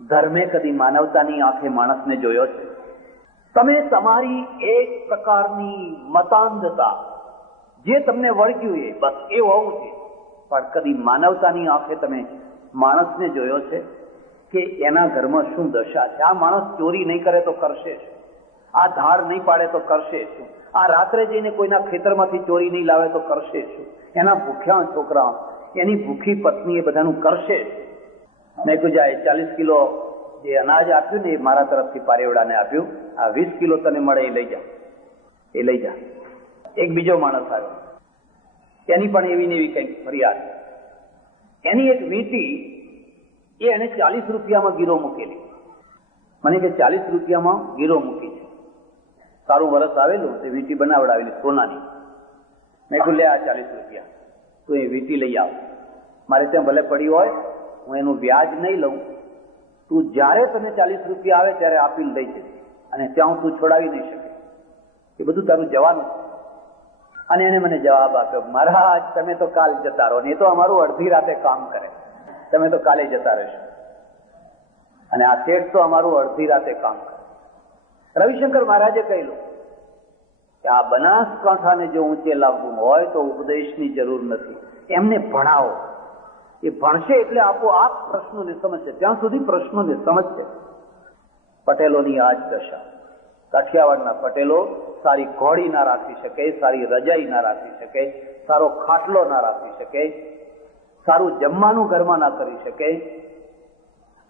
ધર્મે કદી માનવતાની આંખે માણસને જોયો છે? તમે તમારી એક પ્રકારની મતાંધતા, જે તમને વળગ્યું એ બસ એ હોવું છે, પણ કદી માનવતાની આંખે તમે માણસને જોયો છે કે એના ઘરમાં શું દશા છે? આ માણસ ચોરી નહીં કરે તો કરશે શું? આ ધાર નહીં પાડે તો કરશે શું? આ રાત્રે જઈને કોઈના ખેતરમાંથી ચોરી નહીં લાવે તો કરશે શું? એના ભૂખ્યા છોકરા, એની ભૂખી પત્ની, એ બધાનું કરશે શું? મેં કહ્યું, 40 કિલો જે અનાજ આપ્યું ને એ મારા તરફથી પારેવડાને આપ્યું, આ 20 કિલો તને મળે એ લઈ જા, એ લઈ જા. એક બીજો માણસ આવ્યો, એની પણ એવી ને એવી કંઈક ફરિયાદ. એની એક વીંટી એ એને 40 રૂપિયામાં ગીરો મૂકેલી. મને કે 40 રૂપિયામાં ગીરો મૂકી છે, સારું વરસ આવેલું, તે વીંટી બનાવડાવેલી સોનાની. મેં કહ્યું, લે આ 40 રૂપિયા, તું એ વીંટી લઈ આવ, મારે ત્યાં ભલે પડી હોય, હું એનું વ્યાજ નહીં લઉં, તું જ્યારે તને 40 રૂપિયા આવે ત્યારે આપીને લઈ જશે, અને ત્યાં તું છોડાવી નહીં શકે, એ બધું તારું જવાનું છે. અને એને મને જવાબ આપ્યો, મહારાજ તમે તો કાલ જતા રહો, ને એ તો અમારું અડધી રાતે કામ કરે, તમે તો કાલે જતા રહેશો, અને આ શેઠ તો અમારું અડધી રાતે કામ કરે. રવિશંકર મહારાજે કહેલું કે આ બનાસકાંઠાને જો ઊંચે લાવવું હોય તો ઉપદેશની જરૂર નથી, એમને ભણાવો. એ ભણશે એટલે આપોઆપ પ્રશ્નોને સમજશે, ત્યાં સુધી પ્રશ્નોને સમજશે. પટેલોની આ જ દશા. કાઠિયાવાડના પટેલો સારી ઘોડી ના રાખી શકે, સારી રજાઈ ના રાખી શકે, સારો ખાટલો ના રાખી શકે, સારું જમવાનું ઘરમાં ના કરી શકે,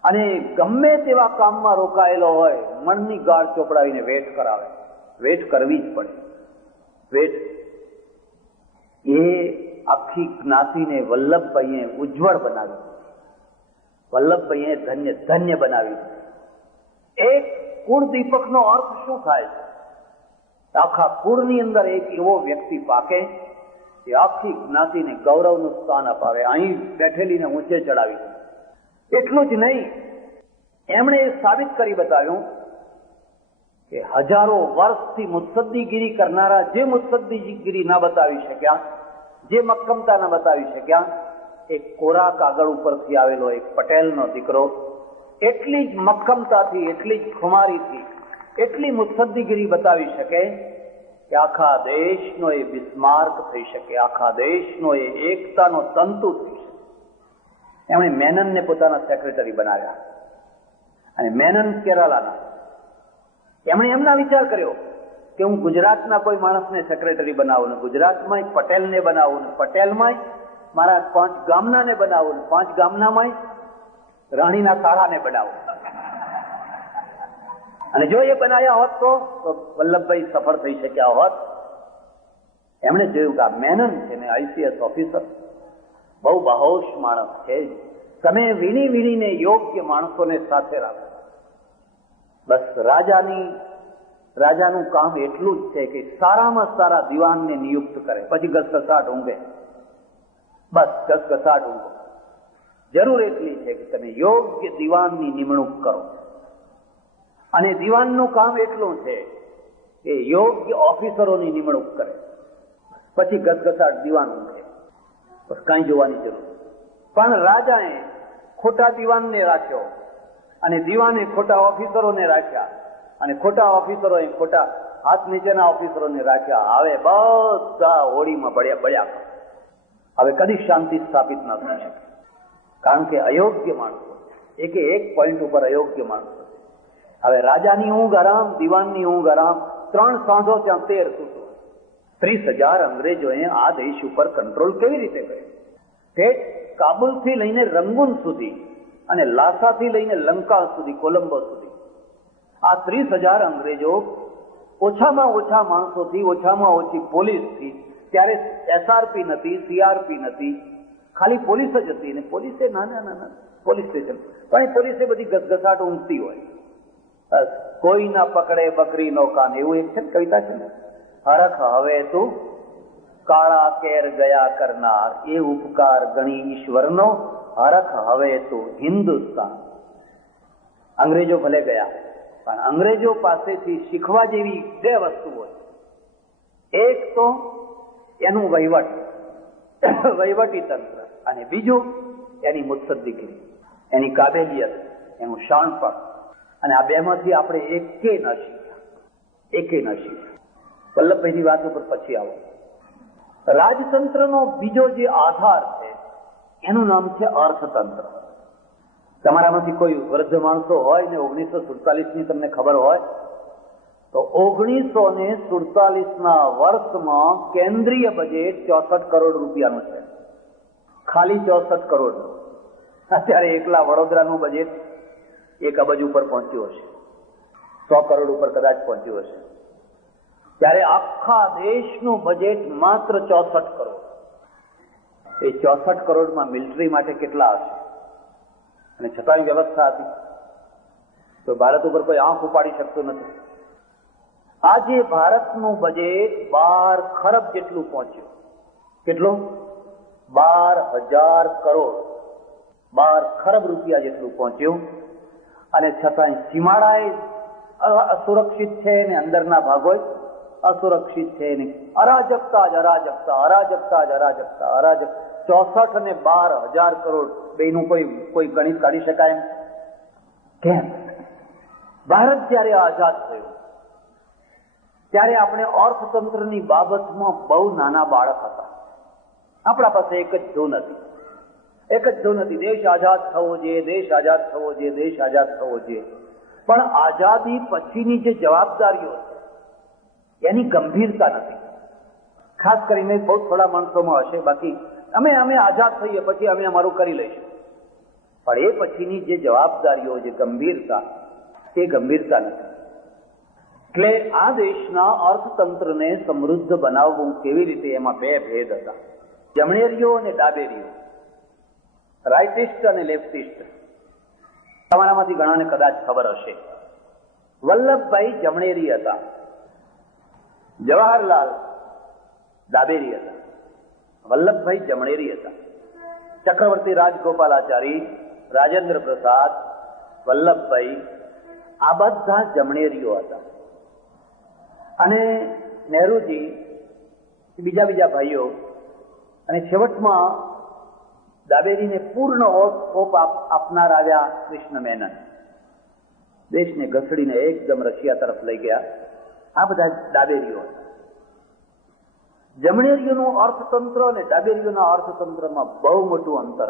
અને ગમે તેવા કામમાં રોકાયેલો હોય મનની ગાળ ચોપડાવીને વેઠ કરાવે. વેઠ કરવી જ પડે. વેઠ એ આખી જ્ઞાતિને વલ્લભભાઈએ ઉજ્જવળ બનાવી, વલ્લભભાઈએ ધન્ય ધન્ય બનાવી. એક કુળ દીપકનો અર્થ શું થાય છે? આખા કુળની અંદર એક એવો વ્યક્તિ પાકે જે આખી જ્ઞાતિને ગૌરવનું સ્થાન અપાવે, અહીં બેઠેલીને ઊંચે ચડાવી. એટલું જ નહીં, એમણે એ સાબિત કરી બતાવ્યું કે હજારો વર્ષથી મુત્સદ્દીગીરી કરનારા જે મુત્સદ્દીગીરી ના બતાવી શક્યા, જે મક્કમતા ના બતાવી શક્યા, એક કોરા કાગળ ઉપરથી આવેલો એક પટેલનો દીકરો એટલી જ મક્કમતાથી, એટલી જ ખુમારીથી, એટલી મુત્સદ્દીગીરી બતાવી શકે કે આખા દેશનો એ બિસ્માર્ક થઈ શકે, આખા દેશનો એ એકતાનો તંતુ થઈ શકે. એમણે મેનનને પોતાના સેક્રેટરી બનાવ્યા, અને મેનન કેરાલાના. એમણે એમના વિચાર કર્યો કે હું ગુજરાતના કોઈ માણસને સેક્રેટરી બનાવું, ને ગુજરાતમાં પટેલને બનાવું, ને પટેલમાં મારા 5 ગામનાને બનાવું, ને 5 ગામનામાં રાણીના તાળાને બનાવું. અને જો એ બનાવ્યા હોત તો વલ્લભભાઈ સફળ થઈ શક્યા હોત. એમણે જોયું કે આ મેનન છે ને ICS ઓફિસર, બહુ બહોશ માણસ છે, તમે વીણી વીણીને યોગ્ય માણસોને સાથે રાખો. બસ રાજાનું કામ એટલું જ છે કે સારામાં સારા દિવાનને નિયુક્ત કરે, પછી ઘસઘસાટ ઊંઘે. બસ ઘસઘસાટ ઊંઘો. જરૂર એટલી છે કે તમે યોગ્ય દિવાનની નિમણૂક કરો, અને દિવાનનું કામ એટલું છે કે યોગ્ય ઓફિસરોની નિમણૂક કરે, પછી ઘસઘસાટ દિવાન ઊંઘે. બસ કાંઈ જોવાની જરૂર. પણ રાજાએ ખોટા દિવાનને રાખ્યો, અને દિવાને ખોટા ઓફિસરોને રાખ્યા, અને ખોટા ઓફિસરોએ ખોટા હાથ નીચેના ઓફિસરોને રાખ્યા. હવે બધા હોળીમાં બળ્યા. હવે કદી શાંતિ સ્થાપિત ન થઈ શકે, કારણ કે અયોગ્ય માણસો, એકે એક પોઈન્ટ ઉપર અયોગ્ય માણસો. હવે રાજાની ઊંઘ આરામ, દિવાનની ઊંઘ આરામ, 3 સાંધો ત્યાં 13 સૂતો. 30,000 અંગ્રેજોએ આ દેશ ઉપર કંટ્રોલ કેવી રીતે કર્યો? ઠેઠ કાબુલથી લઈને રંગૂન સુધી, અને લાસાથી લઈને લંકા સુધી, કોલંબો સુધી, આ 30,000 અંગ્રેજો ઓછામાં ઓછા માણસોથી, ઓછામાં ઓછી પોલીસથી, ત્યારે SRP નથી, CRP નથી, ખાલી પોલીસ જ હતી. ને પોલીસે નાના પોલીસ સ્ટેશન, પણ એ પોલીસે બધી ઘસઘસાટ ઊંઘતી હોય. બસ કોઈ ના પકડે બકરી નો કાન, એવું એક છે ને કવિતા છે ને, હરખ હવે તું કાળા કેર ગયા કરનાર, એ ઉપકાર ગણી ઈશ્વરનો, હરખ હવે તું હિન્દુસ્તાન. અંગ્રેજો ભલે ગયા, પણ અંગ્રેજો પાસેથી શીખવા જેવી 2 વસ્તુ હોય. એક તો એનું વહીવટી તંત્ર, અને બીજું એની મુત્સદ્દીગીરી, એની કાબેલિયત. એનું શાણપણ, અને આ બેમાંથી આપણે એકે ન શીખ્યા. વલ્લભભાઈની વાત ઉપર પછી આવો. રાજતંત્રનો બીજો જે આધાર છે એનું નામ છે અર્થતંત્ર. તમારામાંથી કોઈ વૃદ્ધ માણસો હોય ને 1947ની તમને ખબર હોય તો 1947ના વર્ષમાં કેન્દ્રીય બજેટ 64 કરોડ રૂપિયાનું છે. ખાલી 64 કરોડ. અત્યારે એકલા વડોદરાનું બજેટ 1 અબજ ઉપર પહોંચ્યું હશે, 100 કરોડ ઉપર કદાચ પહોંચ્યું હશે. ત્યારે આખા દેશનું બજેટ માત્ર 64 કરોડ. એ 64 કરોડમાં મિલિટરી માટે કેટલા હશે? અને છતાંય વ્યવસ્થા હતી તો ભારત ઉપર કોઈ આંખ ઉપાડી શકતું નથી. આજે ભારતનું બજેટ 12 ખરબ જેટલું પહોંચ્યું. કેટલું? 12,000 કરોડ, 12 ખરબ રૂપિયા જેટલું પહોંચ્યું. અને છતાંય સીમાડાએ અસુરક્ષિત છે ને અંદરના ભાગો અસુરક્ષિત છે નહીં. અરાજકતા જ અરાજકતા, અરાજકતા જ અરાજકતા, અરાજક. 64 અને 12,000 કરોડ બેનું કોઈ ગણિત કાઢી શકાય એમ? કેમ? ભારત જયારે આઝાદ થયું ત્યારે આપણે અર્થતંત્રની બાબતમાં બહુ નાના બાળક હતા. આપણા પાસે એક જ ધૂન હતી, દેશ આઝાદ થવો જોઈએ, દેશ આઝાદ થવો જોઈએ, દેશ આઝાદ થવો જોઈએ. પણ આઝાદી પછીની જે જવાબદારીઓ છે એની ગંભીરતા નથી. ખાસ કરીને બહુ થોડા માણસોમાં હશે, બાકી અમે આઝાદ થઈએ પછી અમે અમારું કરી લઈશું. પણ એ પછીની જે જવાબદારીઓ, જે ગંભીરતા, તે ગંભીરતા નથી. એટલે આ દેશના અર્થતંત્રને સમૃદ્ધ બનાવવું કેવી રીતે, એમાં 2 ભેદ હતા. જમણેરીઓ અને ડાબેરીઓ, રાઇટિસ્ટ અને લેફ્ટિસ્ટ. તમારામાંથી ઘણાને કદાચ ખબર હશે. વલ્લભભાઈ જમણેરી હતા, જવાહરલાલ ડાબેરી હતા. વલ્લભભાઈ જમણેરી હતા. ચક્રવર્તી રાજગોપાલાચારી, રાજેન્દ્ર પ્રસાદ, વલ્લભભાઈ આ બધા જમણેરીઓ હતા. અને નહેરુજી, બીજા ભાઈઓ, અને છેવટમાં ડાબેરીને પૂર્ણ ઓપ આપનાર આવ્યા કૃષ્ણ મેનન. દેશને ઘસડીને એકદમ રશિયા તરફ લઈ ગયા. આ બધા ડાબેરીઓ હતા. જમણેરીઓનું અર્થતંત્ર અને ડાબેરીઓના અર્થતંત્રમાં બહુ મોટું અંતર.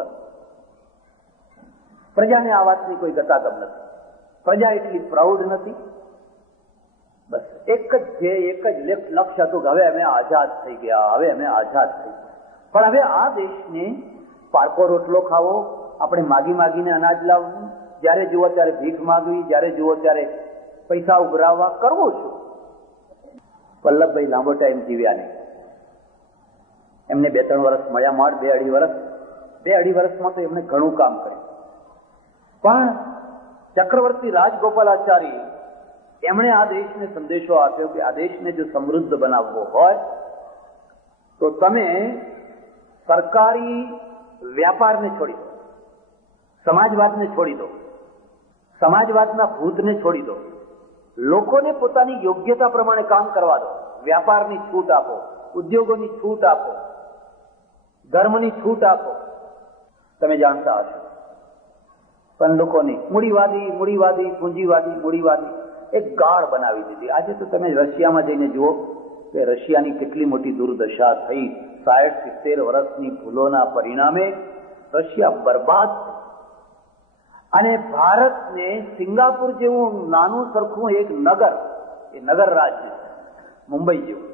પ્રજાને આ વાતની કોઈ ગતાગમ નથી. પ્રજા એટલી પ્રાઉડ નથી. બસ એક જ લક્ષ્ય હતું કે હવે અમે આઝાદ થઈ ગયા, હવે અમે આઝાદ થઈ ગયા. પણ હવે આ દેશને પારકો રોટલો ખાવો, આપણે માગીને અનાજ લાવવું, જ્યારે જુઓ ત્યારે ભીખ માગવી, જ્યારે જુઓ ત્યારે પૈસા ઉઘરાવવા, કરવું શું? વલ્લભભાઈ લાંબો ટાઈમ જીવ્યા નહીં. એમને 2-3 વર્ષ મળ્યા, માડ 2-2.5 વર્ષ. 2-2.5 વર્ષમાં તો એમને ઘણું કામ કર્યું. પણ ચક્રવર્તી રાજગોપાલાચારી એમણે આ દેશને સંદેશો આપ્યો કે આ દેશને જો સમૃદ્ધ બનાવવો હોય તો તમે સરકારી વ્યાપારને છોડી દો, સમાજવાદને છોડી દો, સમાજવાદના ભૂતને છોડી દો, લોકોને પોતાની યોગ્યતા પ્રમાણે કામ કરવા દો, વ્યાપારની છૂટ આપો, ઉદ્યોગોની છૂટ આપો, ધર્મની છૂટ આપો. તમે જાણતા હશો પણ લોકોની મૂડીવાદી, પૂંજીવાદી એક ગાળ બનાવી દીધી. આજે તો તમે રશિયામાં જઈને જુઓ કે રશિયાની કેટલી મોટી દુર્દશા થઈ. 60-70 વર્ષની ભૂલોના પરિણામે રશિયા બરબાદ છે. અને ભારતને સિંગાપુર જેવું નાનું સરખું એક નગર, એ નગર રાજ્ય મુંબઈ જેવું,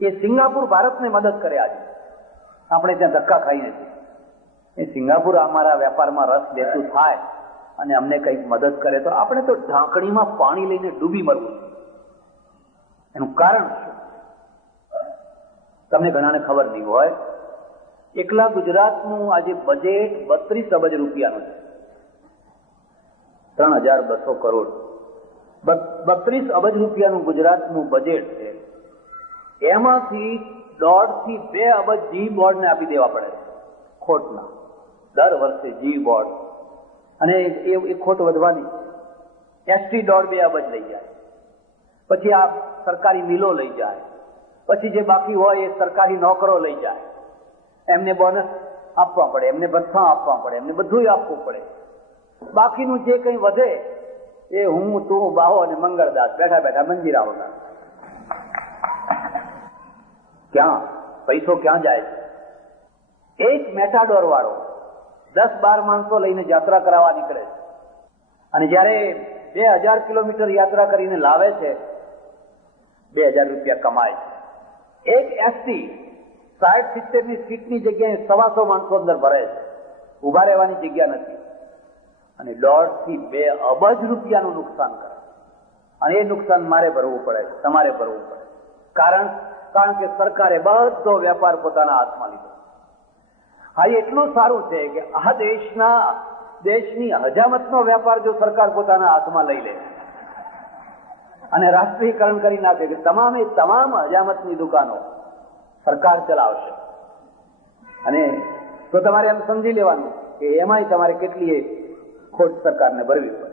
એ સિંગાપુર ભારતને મદદ કરે. આજે આપણે ત્યાં ધક્કા ખાઈ નથી. એ સિંગાપુર અમારા વેપારમાં રસ લેતું થાય અને અમને કંઈક મદદ કરે તો આપણે તો ઢાંકણીમાં પાણી લઈને ડૂબી મરવું. એનું કારણ શું? તમને ઘણાને ખબર નહીં હોય. એકલા ગુજરાતનું આજે બજેટ 32 અબજ રૂપિયાનું છે, 3,200 કરોડ. 32 અબજ રૂપિયાનું ગુજરાતનું બજેટ છે. એમાંથી 1.5 થી 2 અબજ જી બોર્ડને આપી દેવા પડે ખોટના, દર વર્ષે જી બોર્ડ. અને એ ખોટ વધવાની. એસટી 1.5-2 અબજ લઈ જાય, પછી આ સરકારી મિલો લઈ જાય, પછી જે બાકી હોય એ સરકારી નોકરો લઈ જાય. એમને બોનસ આપવા પડે, એમને ભથ્થા આપવા પડે, એમને બધું આપવું પડે. બાકીનું જે કંઈ વધે એ હું, તું, બાહો અને મંગળદાસ બેઠા બેઠા મંજીરા વગર. ક્યાં પૈસો ક્યાં જાય છે? એક મેટાડોર વાળો 10-12 માણસો લઈને યાત્રા કરાવવા નીકળે છે, અને જયારે 2000 કિલોમીટર યાત્રા કરીને લાવે છે 2000 રૂપિયા કમાય છે. એક એસટી 60-70 ની સીટની જગ્યાએ 125 માણસો અંદર ભરે છે, ઉભા રહેવાની જગ્યા નથી, અને 1.5 થી 2 અબજ રૂપિયાનું નુકસાન કરે. અને એ નુકસાન મારે ભરવું પડે, તમારે ભરવું પડે. કારણ કે સરકારે બધો વેપાર પોતાના હાથમાં લીધો. હા, એટલું સારું છે કે આ દેશની હજામતનો વેપાર જો સરકાર પોતાના હાથમાં લઈ લે અને રાષ્ટ્રીયકરણ કરી નાખે કે તમામ હજામતની દુકાનો સરકાર ચલાવશે, અને તો તમારે એમ સમજી લેવાનું કે એમાંય તમારે કેટલી ખોટ સરકારને ભરવી પડે.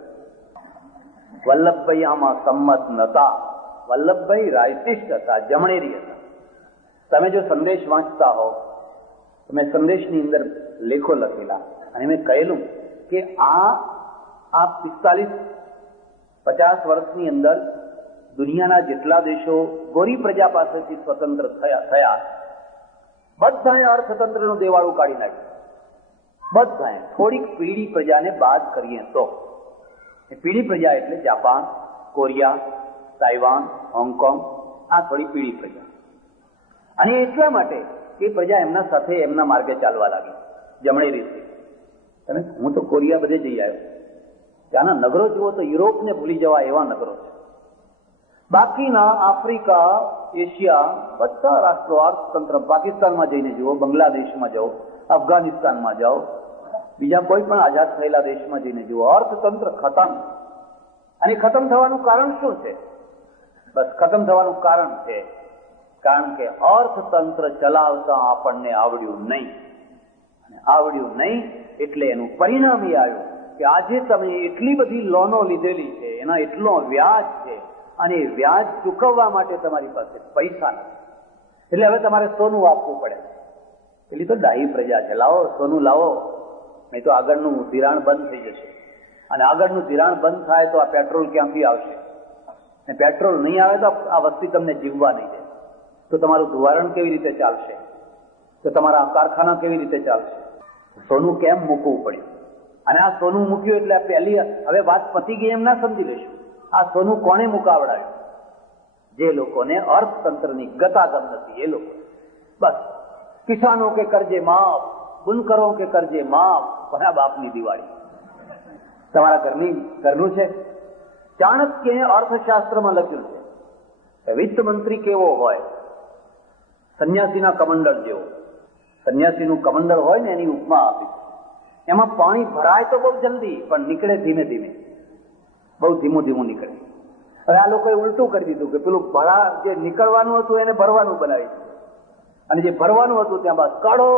વલ્લભભાઈ આમાં સંમત નતા. વલ્લભભાઈ રાઇટિસ્ટ હતા, જમણેરી હતા. તમે જો સંદેશ વાંચતા હો, મેં સંદેશની અંદર લેખો લખેલા, અને મેં કહેલું કે આ 45-50 વર્ષની અંદર દુનિયાના જેટલા દેશો ગોરી પ્રજા પાસેથી સ્વતંત્ર થયા બધાએ અર્થતંત્રનું દેવાળું કાઢી નાખ્યું. બધાએ. થોડીક પીળી પ્રજાને બાદ કરીએ તો, એ પીળી પ્રજા એટલે જાપાન, કોરિયા, તાઇવાન, હોંગકોંગ, આ થોડી પીળી પ્રજા. અને એટલા માટે એ પ્રજા એમના સાથે એમના માર્ગે ચાલવા લાગી, જમણી રીતે. હું તો કોરિયા બધે જઈ આવ્યો, ત્યાંના નગરો જુઓ તો યુરોપને ભૂલી જવા એવા નગરો છે. બાકીના આફ્રિકા, એશિયા બધા રાષ્ટ્રો અર્થતંત્ર, પાકિસ્તાનમાં જઈને જુઓ, બાંગ્લાદેશમાં જાઓ, અફઘાનિસ્તાનમાં જાઓ, બીજા કોઈ પણ આઝાદ થયેલા દેશમાં જઈને જુઓ, અર્થતંત્ર ખતમ. અને ખતમ થવાનું કારણ શું છે? બસ ખતમ થવાનું કારણ છે કારણ કે અર્થતંત્ર ચલાવતા આપણને આવડ્યું નહીં. અને આવડ્યું નહીં એટલે એનું પરિણામ એ આવ્યું કે આજે તમે એટલી બધી લોનો લીધેલી છે, એના એટલો વ્યાજ છે, અને વ્યાજ ચૂકવવા માટે તમારી પાસે પૈસા નથી. એટલે હવે તમારે સોનું આપવું પડે. પેલી તો ડાહી પ્રજા છે, લાવો સોનું લાવો, નહીં તો આગળનું ધિરાણ બંધ થઈ જશે. અને આગળનું ધિરાણ બંધ થાય તો આ પેટ્રોલ ક્યાંથી આવશે? અને પેટ્રોલ નહીં આવે તો આ વસ્તી તમને જીવવા નહીં દે. તો તમારું ધોવારણ કેવી રીતે ચાલશે? તો તમારા કારખાના કેવી રીતે ચાલશે? સોનું કેમ મૂકવું પડ્યું? અને આ સોનું મૂક્યું એટલે પહેલી હવે વાત પતી ગઈ એમ ના સમજી લેશું. આ સોનું કોને મુકાવડાયું? જે લોકોને અર્થતંત્રની ગતાગમ નથી એ લોકો. બસ કિસાનો કે કરજે માફ, બુનકરો કે કરજે માફ, કોના બાપની દિવાળી? તમારા ઘરનું છે. ચાણક્યએ અર્થશાસ્ત્રમાં લખ્યું છે વિત્ત મંત્રી કેવો હોય? સંન્યાસીના કમંડળ જેવો. સંન્યાસીનું કમંડળ હોય ને એની ઉપમા આપી. એમાં પાણી ભરાય તો બહુ જલ્દી, પણ નીકળે ધીમે ધીમે, બહુ ધીમું ધીમું નીકળે. હવે આ લોકોએ ઉલટું કરી દીધું કે પેલું જે નીકળવાનું હતું એને ભરવાનું બનાવી દીધું, અને જે ભરવાનું હતું ત્યાં બસ કાઢો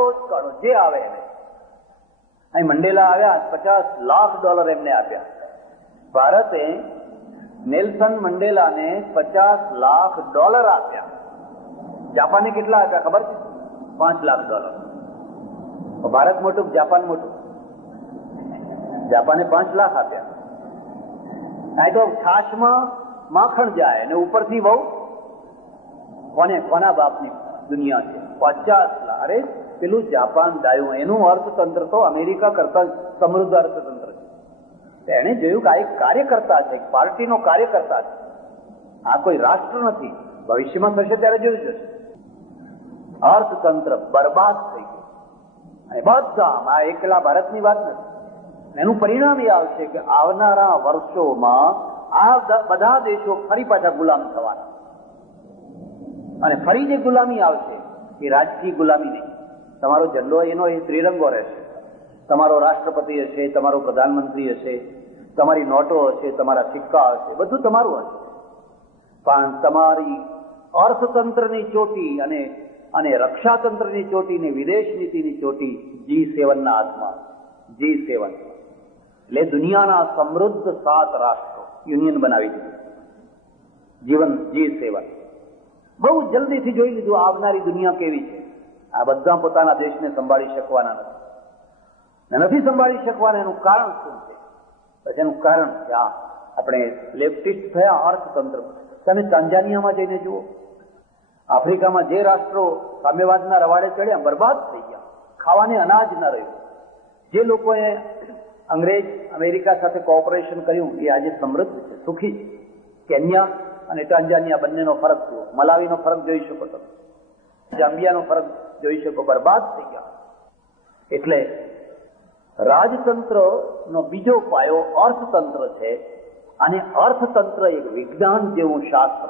જે આવે એને. અહીં મંડેલા આવ્યા, $50 લાખ એમને આપ્યા. ભારતે નેલ્સન મંડેલાને $50 લાખ આપ્યા. જાપાને કેટલા આપ્યા ખબર છે? $5 લાખ. ભારત મોટું, જાપાન મોટું? જાપાને 5 લાખ આપ્યા. અહીં તો છાશમાં માખણ જાય અને ઉપરથી બહુ કોના બાપની દુનિયા છે? 50 લાખ. અરે પેલું જાપાન ડાયું, એનું અર્થતંત્ર તો અમેરિકા કરતા સમૃદ્ધ અર્થતંત્ર છે. એને જોયું કે આ એક કાર્યકર્તા છે, એક પાર્ટીનો કાર્યકર્તા છે, આ કોઈ રાષ્ટ્ર નથી. ભવિષ્યમાં થશે ત્યારે જોયું જશે. અર્થતંત્ર બરબાદ થઈ ગયું. અને બધા આ એકલા ભારતની વાત નથી. એનું પરિણામ એ આવશે કે આવનારા વર્ષોમાં આ બધા દેશો ફરી પાછા ગુલામ થવાના. અને ફરી જે ગુલામી આવશે એ રાજકીય ગુલામી નહીં. તમારો ઝંડો એનો એ ત્રિરંગો રહેશે. તમારો રાષ્ટ્રપતિ હશે, તમારો પ્રધાનમંત્રી હશે, તમારી નોટો હશે, તમારા સિક્કા હશે, બધું તમારું હશે. પણ તમારી અર્થતંત્રની ચોટી અને રક્ષાતંત્રની ચોટી ને વિદેશ નીતિની ચોટી G7 ના હાથમાં. G7 એટલે દુનિયાના સમૃદ્ધ 7 રાષ્ટ્રો યુનિયન બનાવી દીધું. G7 બહુ જલ્દીથી જોઈ લીધું આવનારી દુનિયા કેવી છે. આ બધા પોતાના દેશને સંભાળી શકવાના નથી સંભાળી શકવાના. એનું કારણ શું છે? પછી એનું કારણ કે આપણે લેફ્ટિસ્ટ થયા અર્થતંત્ર. તમે તાંજાનિયામાં જઈને જુઓ, આફ્રિકામાં જે રાષ્ટ્રો સામ્યવાદના રવાડે ચડ્યા બરબાદ થઈ ગયા, ખાવાને અનાજ ન રહ્યું. જે લોકોએ અંગ્રેજ અમેરિકા સાથે કોઓપરેશન કર્યું એ આજે સમૃદ્ધ છે, સુખી છે. કેન્યા અને તાંજાનિયા બંનેનો ફરક જુઓ, મલાવીનો ફરક જોઈ શકો તમે, જામ્બિયાનો ફરક જોઈ શકો, બરબાદ થઈ ગયા. એટલે રાજતંત્રનો બીજો પાયો અર્થતંત્ર છે. અને અર્થતંત્ર એક વિજ્ઞાન જેવું શાસ્ત્ર,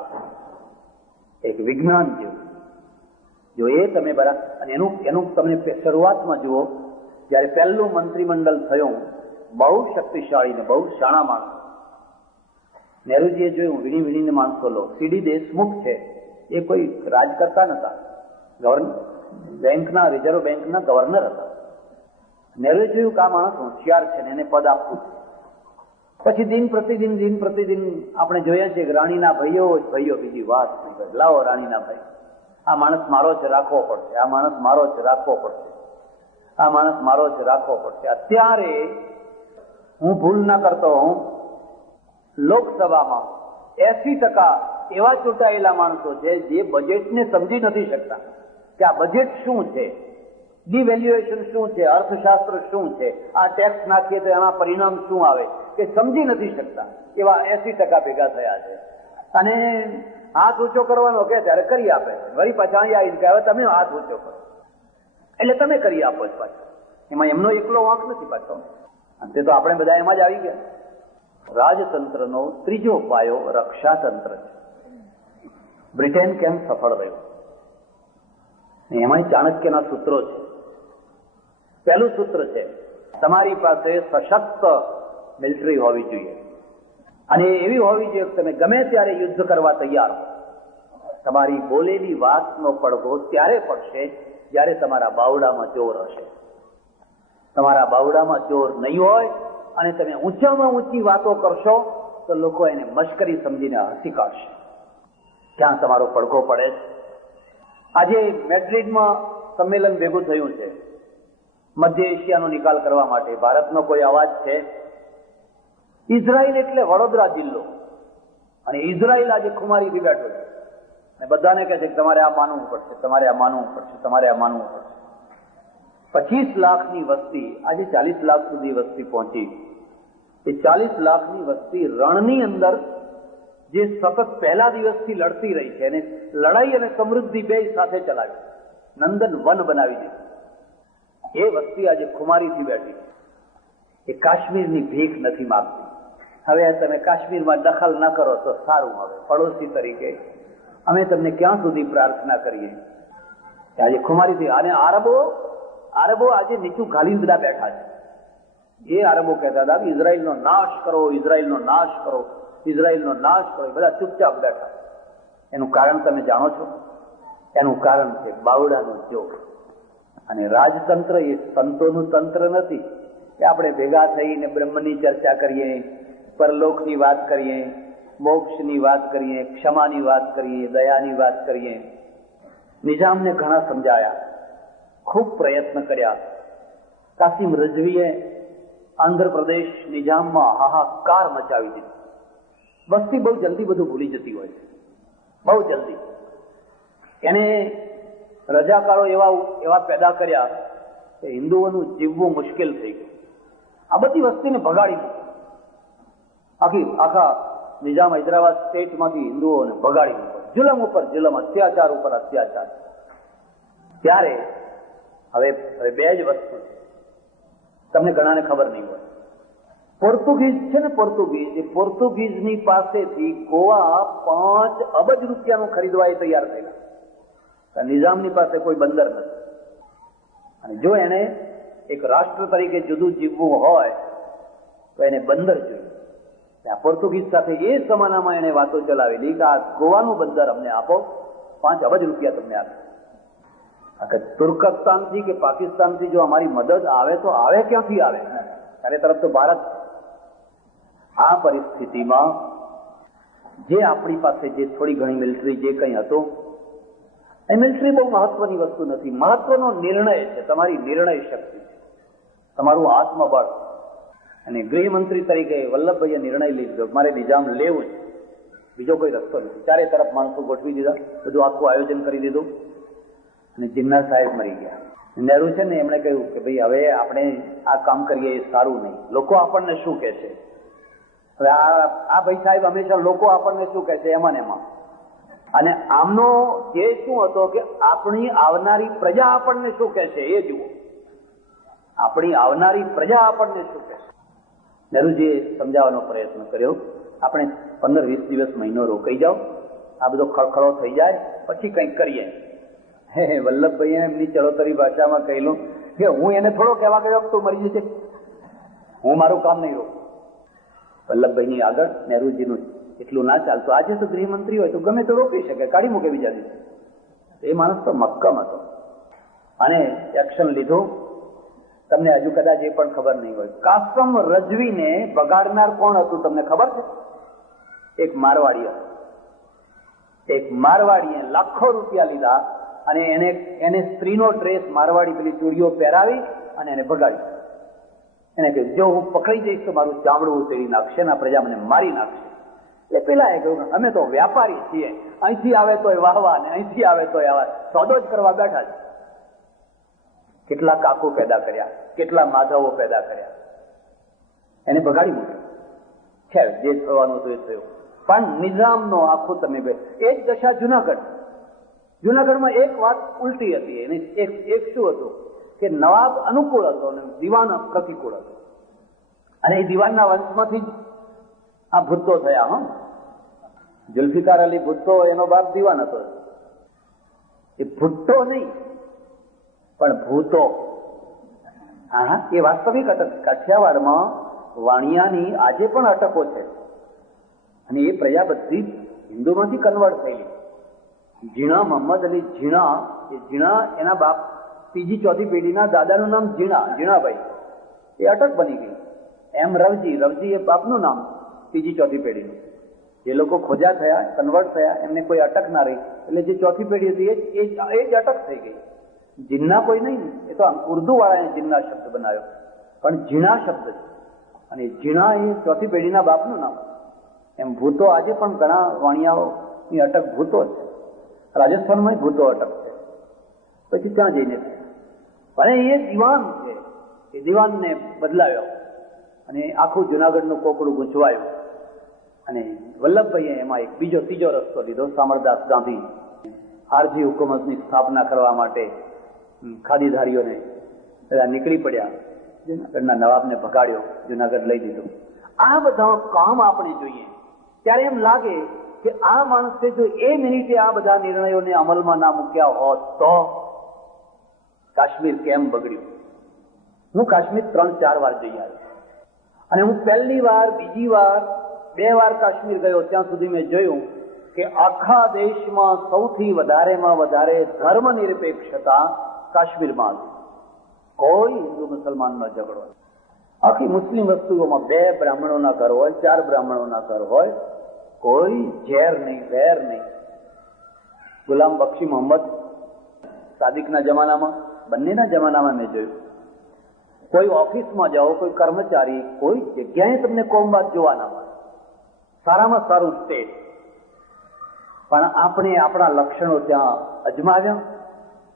એક વિજ્ઞાન જેવું. જો એ તમે બરાબર, અને એનું તમને શરૂઆતમાં જુઓ, જયારે પહેલું મંત્રીમંડળ થયું, બહુ શક્તિશાળી ને બહુ શાણા માણસો. નહેરુજીએ જોયું, વીણી વીણીને માણસો લો. સીડી દેશમુખ છે, એ કોઈ રાજ કરતા નતા, બેંકના, રિઝર્વ બેંકના ગવર્નર હતા. નહેરુએ જોયું કે આ માણસ હોશિયાર છે ને એને પદ આપવું. પછી દિન પ્રતિદિન આપણે જોઈએ છીએ કે રાણીના ભાઈઓ બીજી વાત નહીં કરે. લાવો રાણીના ભાઈ, આ માણસ મારો છે, રાખવો પડશે. આ માણસ મારો છે, રાખવો પડશે. આ માણસ મારો છે, રાખવો પડશે. અત્યારે હું ભૂલ ના કરતો, હું લોકસભામાં 80% એવા ચૂંટાયેલા માણસો છે જે બજેટને સમજી નથી શકતા કે આ બજેટ શું છે, ડિવેલ્યુએશન શું છે, અર્થશાસ્ત્ર શું છે, આ ટેક્સ નાખીએ તો એના પરિણામ શું આવે, કે સમજી નથી શકતા. એવા 80% ભેગા થયા છે. અને હાથ ઊંચો કરવાનો કે ત્યારે કરી આપે, વળી પાછા અહીંયા આવીને કે હવે તમે હાથ ઊંચો કરો, એટલે તમે કરી આપો જ પાછો. એમાં એમનો એકલો વાંક નથી પાછો. અંતે તો આપણે બધા એમાં જ આવી ગયા. રાજતંત્રનો ત્રીજો પાયો રક્ષાતંત્ર છે. બ્રિટેન કેમ સફળ રહ્યું, એમાં ચાણક્યના સૂત્રો છે. પહેલું સૂત્ર છે, તમારી પાસે સશક્ત મિલિટરી હોવી જોઈએ, અને એવી હોવી જોઈએ કે તમે ગમે ત્યારે યુદ્ધ કરવા તૈયાર હો. તમારી બોલેલી વાતનો પડઘો ત્યારે પડશે જ્યારે તમારા બાવડામાં જોર હશે. તમારા બાવડામાં જોર નહીં હોય અને તમે ઊંચામાં ઊંચી વાતો કરશો તો લોકો એને મશ્કરી સમજીને હસી કાઢશે. ક્યાં તમારો પડઘો પડે છે? આજે મેડ્રિડમાં સંમેલન ભેગું થયું છે મધ્ય એશિયાનો નિકાલ કરવા માટે. ભારતનો કોઈ અવાજ છે? ઇઝરાયલ એટલે વડોદરા જિલ્લો, અને ઇઝરાયલ આજે ખુમારીથી બેઠો છે અને બધાને કહે છે કે તમારે આ માનવું પડશે, તમારે આ માનવું પડશે, તમારે આ માનવું પડશે. 25 લાખની વસ્તી આજે 40 લાખ સુધી વસ્તી પહોંચી. એ 40 લાખની વસ્તી રણની અંદર જે સતત પહેલા દિવસથી લડતી રહી છે, અને લડાઈ અને સમૃદ્ધિ બે સાથે ચલાવી, નંદન વન બનાવી દીધું. એ વસ્તી આજે ખુમારીથી બેઠી છે. એ કાશ્મીરની ભીખ નથી માંગતી. હવે તમે કાશ્મીરમાં દખલ ન કરો તો સારું. હવે પડોશી તરીકે અમે તમને ક્યાં સુધી પ્રાર્થના કરીએ? આજે ખુમારીથી. અને આરબો આજે નીચું ઘાલીને બધા બેઠા છે. એ આરબો કહેતા હતા ઇઝરાયલનો નાશ કરો, ઇઝરાયલનો નાશ કરો, ઇઝરાયલનો નાશ કરો. બધા ચૂપચાપ બેઠા. એનું કારણ તમે જાણો છો? એનું કારણ છે બાવડાનો જોગ. અને રાજતંત્ર એ સંતોનું તંત્ર નથી કે આપણે ભેગા થઈને બ્રહ્મની ચર્ચા કરીએ, પરલોકની વાત કરીએ, મોક્ષની વાત કરીએ, ક્ષમાની વાત કરીએ, દયાની વાત કરીએ. નિઝામને ઘણા સમજાયા, ખૂબ પ્રયત્ન કર્યા. કાસિમ રઝવીએ આંધ્રપ્રદેશ નિઝામમાં હાહાકાર મચાવી દીધો. વસ્તી બહુ જલ્દી બધું ભૂલી જતી હોય છે, બહુ જલ્દી. એને રજાકારો એવા પેદા કર્યા કે હિન્દુઓનું જીવવું મુશ્કેલ થઈ ગયું. આ બધી વસ્તીને ભગાડી મૂકી. આખા નિઝામ હૈદરાબાદ સ્ટેટમાંથી હિન્દુઓને ભગાડી મૂક્યો. જુલમ ઉપર જુલમ, અત્યાચાર ઉપર અત્યાચાર. ત્યારે હવે બે જ વસ્તુ તમને ઘણાને ખબર નહીં હોય. પોર્ટુગીઝ છે ને, પોર્ટુગીઝની પાસેથી ગોવા 5 અબજ રૂપિયાનું ખરીદવા એ તૈયાર થયેલા. નિઝામની પાસે કોઈ બંદર નથી, અને જો એને એક રાષ્ટ્ર તરીકે જુદું જીવવું હોય તો એને બંદર જોઈએ. પોર્ટુગીઝ સાથે એ જમાનામાં એને વાતો ચલાવેલી કે આ ગોવાનું બંદર અમને આપો, 5 અબજ રૂપિયા તમને આપે. તુર્કસ્તાનથી કે પાકિસ્તાનથી જો અમારી મદદ આવે તો આવે ક્યાંથી આવે? ત્યારે તરફ તો ભારત. આ પરિસ્થિતિમાં જે આપણી પાસે જે થોડી ઘણી મિલિટરી જે કંઈ હતું, એ મિલિટરી બહુ મહત્વની વસ્તુ નથી. મહત્વનો નિર્ણય છે, તમારી નિર્ણય શક્તિ છે, તમારું આત્મબળ. અને ગૃહમંત્રી તરીકે વલ્લભભાઈએ નિર્ણય લીધો મારે નિજામ લેવું જ, બીજો કોઈ રસ્તો નથી. ચારે તરફ માણસો ગોઠવી દીધા, બધું આખું આયોજન કરી દીધું અને જીન્ના સાહેબ મરી ગયા. નહેરુ છે ને એમણે કહ્યું કે ભાઈ હવે આપણે આ કામ કરીએ એ સારું નહીં, લોકો આપણને શું કહે છે. હવે આ ભાઈ સાહેબ હંમેશા લોકો આપણને શું કહે છે એમાં ને એમાં. અને આમનો ધ્યેય શું હતો કે આપણી આવનારી પ્રજા આપણને શું કહે છે એ જુઓ, આપણી આવનારી પ્રજા આપણને શું કહે છે. નહેરુજીએ સમજાવવાનો પ્રયત્ન કર્યો, આપણે 15-20 દિવસ મહિનો રોકાઈ જાઓ, આ બધો ખળખળો થઈ જાય પછી કંઈક કરીએ. હે વલ્લભભાઈએ એમની ચરોતરી ભાષામાં કહેલું કે હું એને થોડો કહેવા ગયો તું મરી જશે, હું મારું કામ નહીં રોકું. વલ્લભભાઈની આગળ નહેરુજીનું એટલું ના ચાલતું. આજે તો ગૃહમંત્રી હોય તો ગમે તો રોકી શકે, કાઢી મૂકે બીજા દિવસે. એ માણસ તો મક્કમ હતો અને એક્શન લીધું. તમને હજુ કદાચ એ પણ ખબર નહીં હોય, કાસમ રજવીને બગાડનાર કોણ હતું તમને ખબર છે? એક મારવાડી હતો. એક મારવાડીએ લાખો રૂપિયા લીધા અને એને સ્ત્રીનો ડ્રેસ, મારવાડી પેલી ચૂડીઓ પહેરાવી અને એને બગાડી. એને કહ્યું જો હું પકડી જઈશ તો મારું ચામડું ઉતરી નાખશે ને આ પ્રજા મને મારી નાખશે. એટલે પેલા એ કહ્યું અમે તો વ્યાપારી છીએ, અહીંથી આવે તોય વાહવા ને અહીંથી આવે તોય આવા, સોદો જ કરવા બેઠા છે. કેટલા કાકુ પેદા કર્યા, કેટલા માધવો પેદા કર્યા, એને બગાડી મૂક્યો. ખેર જે થવાનું હતું એ થયું. પણ નિઝામનો આખું તમે એ જ દશા જુનાગઢમાં એક વાત ઉલટી હતી. એની એક શું હતું કે નવાબ અનુકૂળ હતો અને દિવાન પ્રતિકૂળ હતો. અને એ દિવાનના વંશમાંથી જ આ ભુટ્ટો થયા. જુલ્ફિકાર અલી ભુટ્ટો એનો બાપ દિવાન હતો. એ ભુટ્ટો નહીં પણ ભૂતો. હા, એ વાસ્તવિક અટક. કાઠિયાવાડમાં વાણિયાની આજે પણ અટકો છે અને એ પ્રજા બધી હિન્દુમાંથી કન્વર્ટ થયેલી. ઝીણા મોહમ્મદ અલી ઝીણા, એ ઝીણા એના બાપ ત્રીજી ચોથી પેઢીના દાદાનું નામ ઝીણાભાઈ, એ અટક બની ગઈ. એમ રવજી એ બાપનું નામ ત્રીજી ચોથી પેઢીનું. જે લોકો ખોજા થયા, કન્વર્ટ થયા, એમને કોઈ અટક ના રહી એટલે જે ચોથી પેઢી હતી એ જ અટક થઈ ગઈ. જીન્ના કોઈ નહીં, એ તો ઉર્દુ વાળાએ જીન્ના શબ્દ બનાવ્યો, પણ ઝીણા શબ્દ છે અને ઝીણા એ ચોથી પેઢીના બાપનું નામ. એમ ભૂતો આજે પણ ઘણા વાણિયાઓની અટક ભૂતો છે. રાજસ્થાનમાં ભૂતો અટક છે. પછી ત્યાં જઈને અને એ દિવાન છે, એ દિવાનને બદલાવ્યો અને આખું જુનાગઢનું કોકડું ગૂંચવાયું. અને વલ્લભભાઈએ એમાં એક ત્રીજો રસ્તો લીધો. સામરદાસ ગાંધી આરજી હુકુમતની સ્થાપના કરવા માટે ખાદીધારીઓને બધા નીકળી પડ્યા. જુનાગઢના નવાબને ભગાડ્યો, જુનાગઢ લઈ દીધું. આ બધા કામ આપણે જોઈએ ત્યારે એમ લાગે કે આ માણસે જો એ મિનિટે આ બધા નિર્ણયોને અમલમાં ના મૂક્યા હોત તો કાશ્મીર કેમ બગડ્યું. હું કાશ્મીર 3-4 વાર જઈ આવ્યો અને હું પહેલી વાર, બીજી વાર, 2 વાર કાશ્મીર ગયો. ત્યાં સુધી મેં જોયું કે આખા દેશમાં સૌથી વધારેમાં વધારે ધર્મ નિરપેક્ષતા કાશ્મીરમાં હતી. કોઈ હિન્દુ મુસલમાનનો ઝઘડો. આખી મુસ્લિમ વસ્તુઓમાં 2 બ્રાહ્મણોના ઘર હોય, 4 બ્રાહ્મણોના ઘર હોય, કોઈ ઝેર નહીં, વેર નહીં. ગુલામ બક્ષી મોહમ્મદ સાદિકના જમાનામાં, બંનેના જમાનામાં મેં જોયું. કોઈ ઓફિસમાં જાઓ, કોઈ કર્મચારી, કોઈ જગ્યાએ તમને કોમવાદ જોવા ના મળે. સારામાં સારું સ્ટેટ. પણ આપણે આપણા લક્ષણો ત્યાં અજમાવ્યા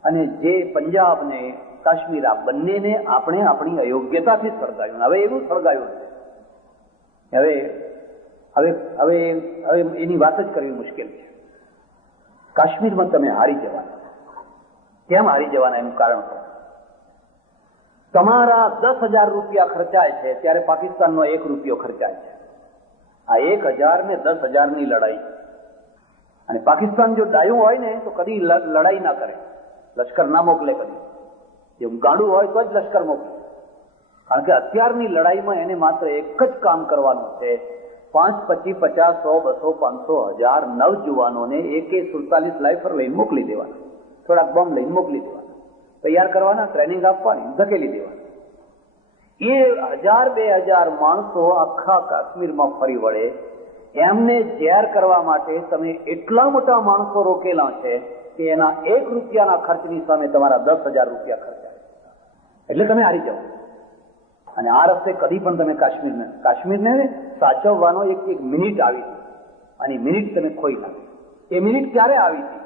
અને જે પંજાબ ને કાશ્મીર આ બંનેને આપણે આપણી અયોગ્યતાથી સળગાવ્યું. હવે એવું સળગાવ્યું છે. હવે એની વાત જ કરવી મુશ્કેલ છે. કાશ્મીરમાં તમે હારી જવાના. કેમ હારી જવાના એનું કારણ છે. તમારા 10,000 રૂપિયા ખર્ચાય છે ત્યારે પાકિસ્તાનનો 1 રૂપિયો ખર્ચાય છે. આ 1,000 ને 10,000 ની લડાઈ. અને પાકિસ્તાન જો ડાયું હોય ને તો કદી લડાઈ ના કરે, લશ્કર ના મોકલે. કદી જો ગાંડું હોય તો જ લશ્કર મોકલે. કારણ કે અત્યારની લડાઈમાં એને માત્ર એક જ કામ કરવાનું છે. 5, 25, 50, 100, 200, 500, 1000 નવજુવાનોને AK-47 લાઇફર લઈને મોકલી દેવાના, થોડાક બોમ્બ લઈને મોકલી દેવાના, તૈયાર કરવાના, ટ્રેનિંગ આપવાની, ધકેલી દેવાના. એ 1000-2000 માણસો આખા કાશ્મીરમાં ફરી વળે એમને ઝેર કરવા માટે તમે એટલા મોટા માણસો રોકેલા છે કે એના 1 રૂપિયાના ખર્ચની સામે તમારા 10,000 રૂપિયા ખર્ચાય. એટલે તમે હારી જાઓ. અને આ રસ્તે કદી પણ તમે કાશ્મીરને સાચવવાનો એક મિનિટ આવી હતી, અને મિનિટ તમે ખોઈ નાખી. એ મિનિટ ક્યારે આવી હતી?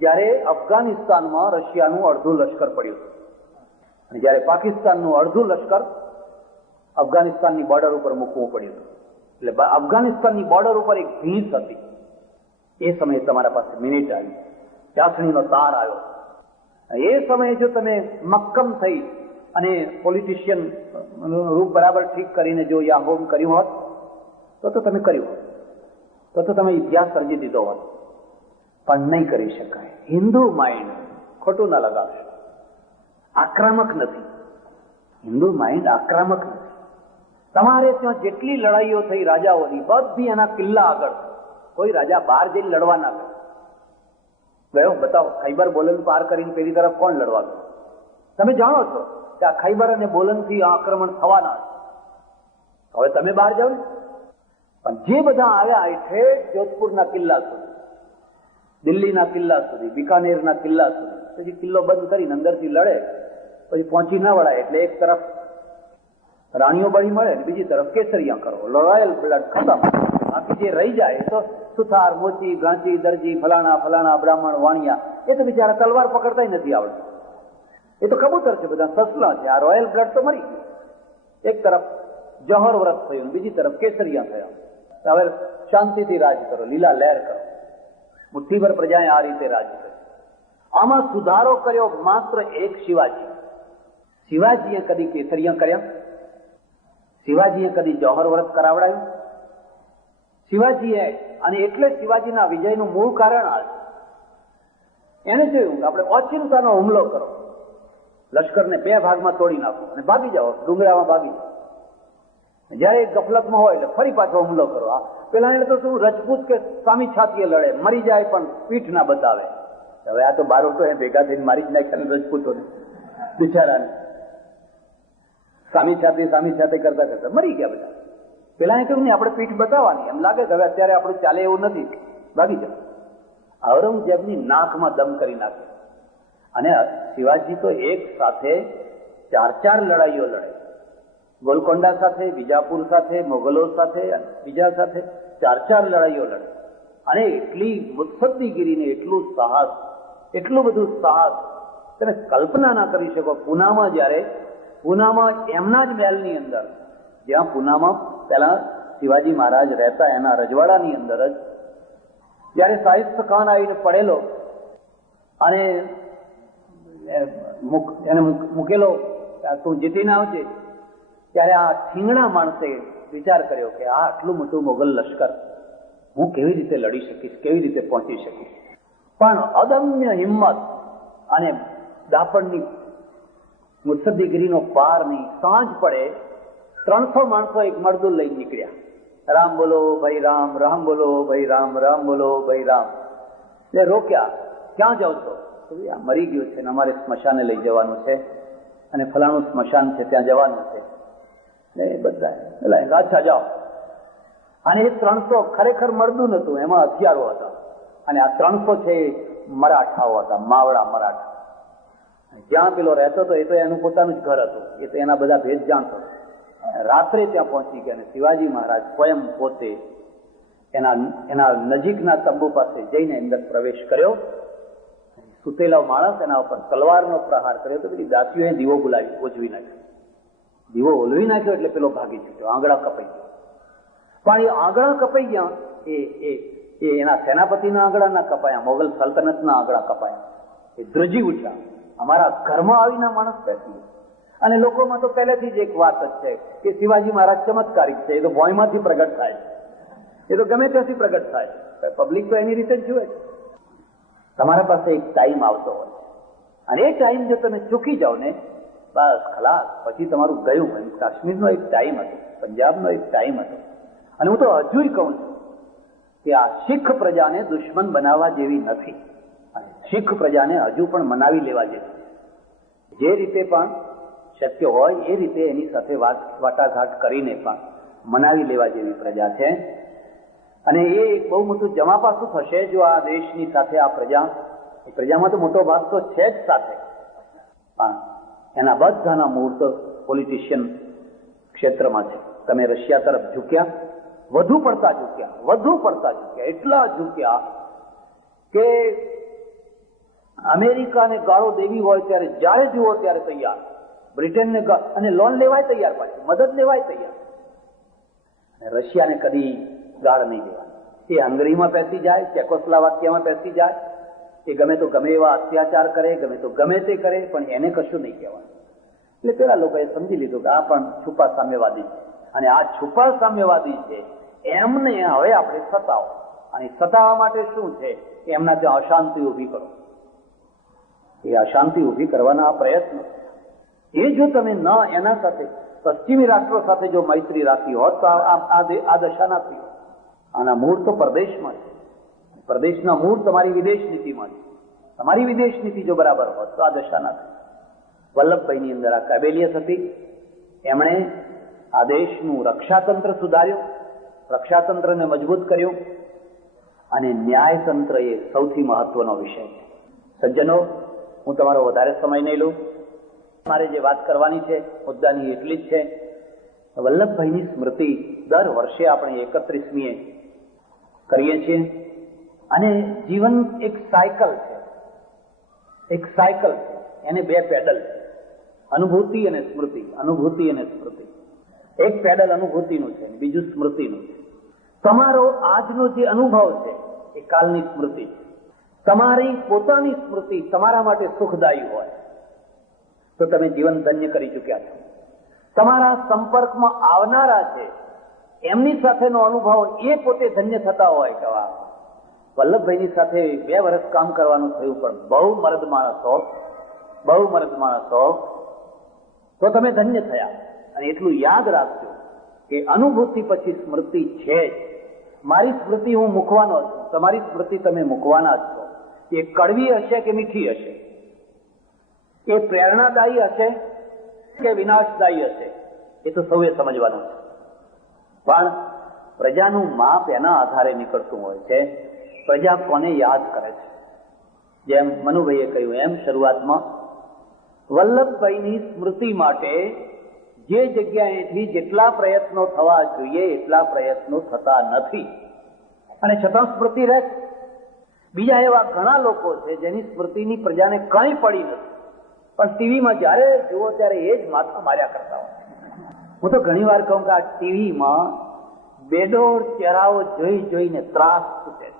જ્યારે અફઘાનિસ્તાનમાં રશિયાનું અડધું લશ્કર પડ્યું હતું, અને જ્યારે પાકિસ્તાનનું અડધું લશ્કર અફઘાનિસ્તાનની બોર્ડર ઉપર મૂકવું પડ્યું હતું. એટલે અફઘાનિસ્તાનની બોર્ડર ઉપર એક ભીંસ હતી. એ સમયે તમારા પાસે મિનિટ આવી, ચાસણીનો તાર આવ્યો. એ સમયે જો તમે મક્કમ થઈ અને પોલિટિશિયન રૂપ બરાબર ઠીક કરીને જો યા હોમ કર્યું હોત તો તમે કર્યું હોત, તો તમે ઇતિહાસ સર્જી દીધો હોત. પણ નહીં કરી શકાય. હિન્દુ માઇન્ડ, ખોટું ના લગાવશો, આક્રમક નથી. હિન્દુ માઇન્ડ આક્રમક નથી. તમારે ત્યાં જેટલી લડાઈઓ થઈ રાજાઓની, બધી એના કિલ્લા આગળ. કોઈ રાજા બહાર જઈને લડવા ના ગયો. બતાવો, ખૈબર બોલન પાર કરીને પેલી તરફ કોણ લડવા ગયું? તમે જાણો છો કે આ ખૈબર અને બોલન થી આક્રમણ થવાના છે. હવે તમે બહાર જાઓ ને. પણ જે બધા આવ્યા એ ઠેઠ જોધપુરના કિલ્લા સુધી, દિલ્હીના કિલ્લા સુધી, બિકાનેરના કિલ્લા સુધી, પછી કિલ્લો બંધ કરીને અંદરથી લડે, પછી પહોંચી ના વળાય એટલે એક તરફ રાણીઓ બળી મળે, બીજી તરફ કેસરિયા કરો, રોયલ બ્લડ ખતમ. બાકી જે રહી જાય તો સુથાર, મોચી, ગાંચી, દરજી, ફલાણા ફલાણા, બ્રાહ્મણ, વાણિયા, એ તો બિચારા તલવાર પકડતા નથી આવડતું. એ તો કબૂતર છે, બધા સસલા છે. આ રોયલ બ્લડ તો મરી ગયું. એક તરફ જહોર વ્રત થયું, બીજી તરફ કેસરિયા થયા. હવે શાંતિથી રાજ કરો, લીલા લહેર કરો. મુઠ્ઠીભર પ્રજાએ આ રીતે રાજ કર્યું. આમાં સુધારો કર્યો માત્ર એક શિવાજી. શિવાજીએ કદી કેસરિયા કર્યા? શિવાજીએ કદી જૌહર વ્રત કરાવડાયું? શિવાજીએ, અને એટલે શિવાજીના વિજયનું મૂળ કારણ આ એને જોયું કે આપણે ઓચિંતાનો હુમલો કરો, લશ્કરને 2 ભાગમાં તોડી નાખો અને ભાગી જાઓ, ડુંગરામાં ભાગી જાઓ. જયારે ગફલતમાં હોય એટલે ફરી પાછો હુમલો કરો. પેલા એને તો શું, રજપૂત કે સામી છાતીએ લડે, મરી જાય પણ પીઠ ના બતાવે. હવે આ તો બારોટો એ ભેગા થઈને મારી જ નાખ્યા રજપૂતોને, બિચારાને. સામી છાતી કરતા કરતા મરી ગયા બધા. પેલા એ કહ્યું નહીં, આપણે પીઠ બતાવવાની. એમ લાગે કે હવે અત્યારે આપણું ચાલે એવું નથી, ભાગી જાઓ. ઔરંગઝેબની નાકમાં દમ કરી નાખે. અને શિવાજી તો એક સાથે 4 લડાઈઓ લડે. ગોલકોંડા સાથે, બીજાપુર સાથે, મોગલો સાથે, બીજા સાથે 4 લડાઈઓ લડે. અને એટલી મુત્સદ્દીગીરીને એટલું સાહસ, એટલું બધું સાહસ તમે કલ્પના ના કરી શકો. પૂનામાં એમના જ મહેલની અંદર, જ્યાં પૂનામાં પેલા શિવાજી મહારાજ રહેતા એના રજવાડાની અંદર જ જયારે શાહિસ્તા ખાન આવીને પડેલો અને એને મૂકેલો, તું જીતીને આવજે, ત્યારે આ ઠીંગણા માણસે વિચાર કર્યો કે આ આટલું મોટું મોગલ લશ્કર હું કેવી રીતે લડી શકીશ, કેવી રીતે પહોંચી શકીશ. પણ અદમ્ય હિંમત અને દાપણની મુત્સદ્દીગીરીનો પાર નહીં. સાંજ પડે 300 માણસો એક મરદુલ લઈને નીકળ્યા. રામ બોલો ભાઈ રામ, રામ બોલો ભાઈ રામ, રામ બોલો ભાઈ રામ. એટલે રોક્યા, ક્યાં જાઓ છો? આ મરી ગયું છે ને અમારે સ્મશાને લઈ જવાનું છે, અને ફલાણું સ્મશાન છે ત્યાં જવાનું છે. બધા અચ્છા જાઓ. અને એ 300 ખરેખર મરદું નતું, એમાં હથિયારો હતા. અને આ 300 છે મરાઠાઓ હતા, માવડા મરાઠા. જ્યાં પેલો રહેતો હતો એ તો એનું પોતાનું જ ઘર હતું, એ તો એના બધા ભેદ જાણતો. રાત્રે ત્યાં પહોંચી ગયા અને શિવાજી મહારાજ સ્વયં પોતે એના નજીકના તંબુ પાસે જઈને અંદર પ્રવેશ કર્યો. સુતેલો માણસ, એના ઉપર તલવારનો પ્રહાર કર્યો તો પેલી દાસીઓએ દીવો ઓલવી નાખ્યો. દીવો ઓલવી નાખ્યો એટલે પેલો ભાગી છૂટ્યો, આંગળા કપાઈ ગયા. પણ એ આંગળા કપાઈ ગયા એ એના સેનાપતિના આંગળા ના કપાયા, મોગલ સલ્તનતના આંગળા કપાયા. એ ધ્રુજી ઉઠ્યા, અમારા ઘરમાં આવીને માણસ બેસી. અને લોકોમાં તો પહેલેથી જ એક વાત જ છે કે શિવાજી મહારાજ ચમત્કારિક છે, એ તો ભોંયમાંથી પ્રગટ થાય છે, એ તો ગમે ત્યાંથી પ્રગટ થાય છે. પબ્લિક તો એની રીતે જ જુએ છે. તમારા પાસે એક ટાઈમ આવતો હોય, અને એ ટાઈમ જો તમે ચૂકી જાઓ ને, બસ ખલાસ, પછી તમારું ગયું. એમ કાશ્મીરનો એક ટાઈમ હતો, પંજાબનો એક ટાઈમ હતો. અને હું તો હજુય કહું છું કે આ શીખ પ્રજાને દુશ્મન બનાવવા જેવી નથી. શીખ પ્રજાને હજુ પણ મનાવી લેવા જેવી, જે રીતે પણ શક્ય હોય એ રીતે એની સાથે વાટાઘાટ કરીને પણ મનાવી લેવા જેવી પ્રજા છે. અને એ એક બહુ મોટું જમાપાસું થશે જો આ દેશની સાથે આ પ્રજામાં તો મોટો ભાગ તો છે જ સાથે, પણ એના બધાના મૂળ તો પોલિટિશિયન ક્ષેત્રમાં છે. તમે રશિયા તરફ ઝૂક્યા, વધુ પડતા ઝૂક્યા, એટલા ઝૂક્યા કે અમેરિકાને ગાળો દેવી હોય ત્યારે જ્યારે જુઓ ત્યારે તૈયાર, બ્રિટનને અને લોન લેવાય તૈયાર, પાછી મદદ લેવાય તૈયાર. રશિયાને કદી ગાળ નહીં દેવાની. એ હંગરીમાં પેસી જાય, ચેકોસ્લોવાકિયામાં પેસી જાય, એ ગમે તો ગમે એવા અત્યાચાર કરે, ગમે તો ગમે તે કરે, પણ એને કશું નહીં કહેવાનું. એટલે પેલા લોકોએ સમજી લીધું કે આ પણ છુપા સામ્યવાદી છે, અને આ છુપા સામ્યવાદી છે એમને હવે આપણે સતાવો, અને સતાવવા માટે શું છે, એમના ત્યાં અશાંતિ ઊભી કરો. એ અશાંતિ ઊભી કરવાના આ પ્રયત્નો, એ જો તમે ન એના સાથે પશ્ચિમી રાષ્ટ્રો સાથે જો મૈત્રી રાખી હોત તો આ દશા ના થઈ. આના મૂળ તો પરદેશમાં છે, પરદેશના મૂળ તમારી વિદેશ નીતિમાં છે. તમારી વિદેશ નીતિ જો બરાબર હોત તો આ દશા ના થઈ. વલ્લભભાઈની અંદર આ કેબેલિયસ હતી. એમણે આ દેશનું રક્ષાતંત્ર સુધાર્યું, રક્ષાતંત્રને મજબૂત કર્યું, અને ન્યાયતંત્ર એ સૌથી મહત્વનો વિષય છે. સજ્જનો, હું તમારો વધારે સમય નહીં લઉં. મારે જે વાત કરવાની છે મુદ્દાની એટલી જ છે. વલ્લભભાઈની સ્મૃતિ દર વર્ષે આપણે 31મીએ કરીએ છીએ, અને જીવન એક સાયકલ છે, એક સાયકલ છે. એને બે પેડલ છે, અનુભૂતિ અને સ્મૃતિ, અનુભૂતિ અને સ્મૃતિ. એક પેડલ અનુભૂતિનું છે, બીજું સ્મૃતિનું છે. તમારો આજનો જે અનુભવ છે એ કાલની સ્મૃતિ છે. તમારી પોતાની સ્મૃતિ તમારા માટે સુખદાયી હોય તો તમે જીવન ધન્ય કરી ચૂક્યા છો. તમારા સંપર્કમાં આવનારા છે એમની સાથેનો અનુભવ એ પોતે ધન્ય થતા હોય. કવા વલ્લભભાઈની સાથે 2 વર્ષ કામ કરવાનું થયું, પણ બહુ મર્દ માણસ હો તો તમે ધન્ય થયા. અને એટલું યાદ રાખજો કે અનુભૂતિ પછી સ્મૃતિ છે જ. મારી સ્મૃતિ હું મૂકવાનો છું, તમારી સ્મૃતિ તમે મૂકવાના જ છો. એ કડવી હશે કે મીઠી હશે, એ પ્રેરણાદાયી હશે કે વિનાશદાયી હશે, એ તો સૌએ સમજવાનું છે. પણ પ્રજાનું માપ એના આધારે નીકળતું હોય છે, પ્રજા કોને યાદ કરે છે. જેમ મનુભાઈએ કહ્યું એમ શરૂઆતમાં, વલ્લભભાઈની સ્મૃતિ માટે જે જગ્યાએથી જેટલા પ્રયત્નો થવા જોઈએ એટલા પ્રયત્નો થતા નથી, અને છતાં સ્મૃતિ રહે. બીજા એવા ઘણા લોકો છે જેની સ્મૃતિની પ્રજાને કંઈ પડી નથી, પણ ટીવીમાં જ્યારે જુઓ ત્યારે એ જ માથા માર્યા કરતા હોય. હું તો ઘણી વાર કહું કે આ ટીવીમાં બેડોળ ચહેરાઓ જોઈ જોઈને ત્રાસ છૂટે છે.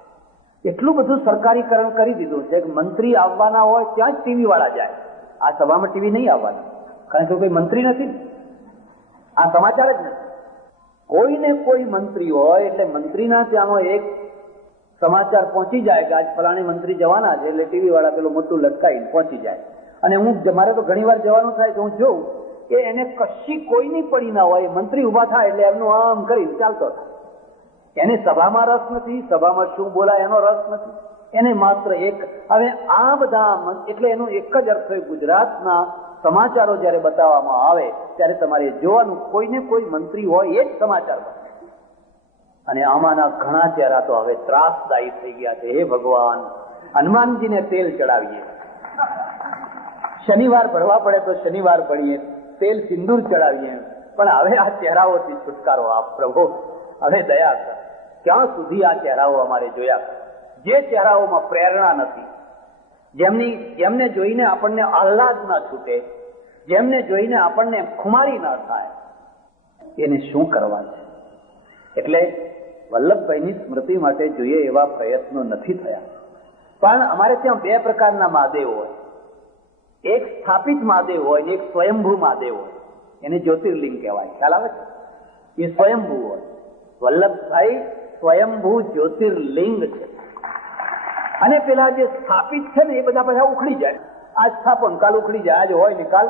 એટલું બધું સરકારીકરણ કરી દીધું છે કે મંત્રી આવવાના હોય ત્યાં જ ટીવી વાળા જાય. આ સભામાં ટીવી નહીં આવવાના, કારણ કે કોઈ મંત્રી નથી, આ સમાચાર જ નથી. કોઈને કોઈ મંત્રી હોય એટલે મંત્રીના ત્યાંનો એક સમાચાર પહોંચી જાય કે આજ ફલાણી મંત્રી જવાના છે, એટલે ટીવી વાળા પેલું મોટું લટકાઈને પહોંચી જાય. અને મારે તો ઘણી વાર જવાનું થાય તો હું જોઉં કે એને કશી કોઈની પડી ના હોય, મંત્રી ઉભા થાય એટલે એમનું આમ કરી ચાલતો થાય. એને સભામાં રસ નથી, સભામાં શું બોલાય એનો રસ નથી, એને માત્ર એક. હવે આ બધા એટલે એનો એક જ અર્થ હોય, ગુજરાતના સમાચારો જયારે બતાવવામાં આવે ત્યારે તમારે જોવાનું કોઈને કોઈ મંત્રી હોય એ જ સમાચાર બને. અને આમાંના ઘણા ચહેરા તો હવે ત્રાસદાયી થઈ ગયા છે. હે ભગવાન, હનુમાનજીને તેલ ચડાવીએ, શનિવાર ભરવા પડે તો શનિવાર ભરીએ, તેલ સિંદૂર ચડાવીએ, પણ હવે આ ચહેરાઓથી છુટકારો આપ પ્રભુ, હવે દયા કર. ક્યાં સુધી આ ચહેરાઓ અમારે જોયા? જે ચહેરાઓમાં પ્રેરણા નથી, જેમને જોઈને આપણને આહલાદ ના છૂટે, જેમને જોઈને આપણને ખુમારી ના થાય, એને શું કરવા છે? એટલે વલ્લભભાઈની સ્મૃતિ માટે જોઈએ એવા પ્રયત્નો નથી થયા. પણ અમારે ત્યાં 2 પ્રકારના મહાદેવ હોય. એક સ્થાપિત મહાદેવ હોય ને એક સ્વયંભૂ મહાદેવ હોય. એને જ્યોતિર્લિંગ કહેવાય. ખ્યાલ આવે છે? એ સ્વયંભૂ હોય. વલ્લભભાઈ સ્વયંભૂ જ્યોતિર્લિંગ છે. અને પેલા જે સ્થાપિત છે ને એ બધા પાછા ઉખડી જાય. આજ સ્થાપન, કાલ ઉખડી જાય. આજ હોય ને કાલ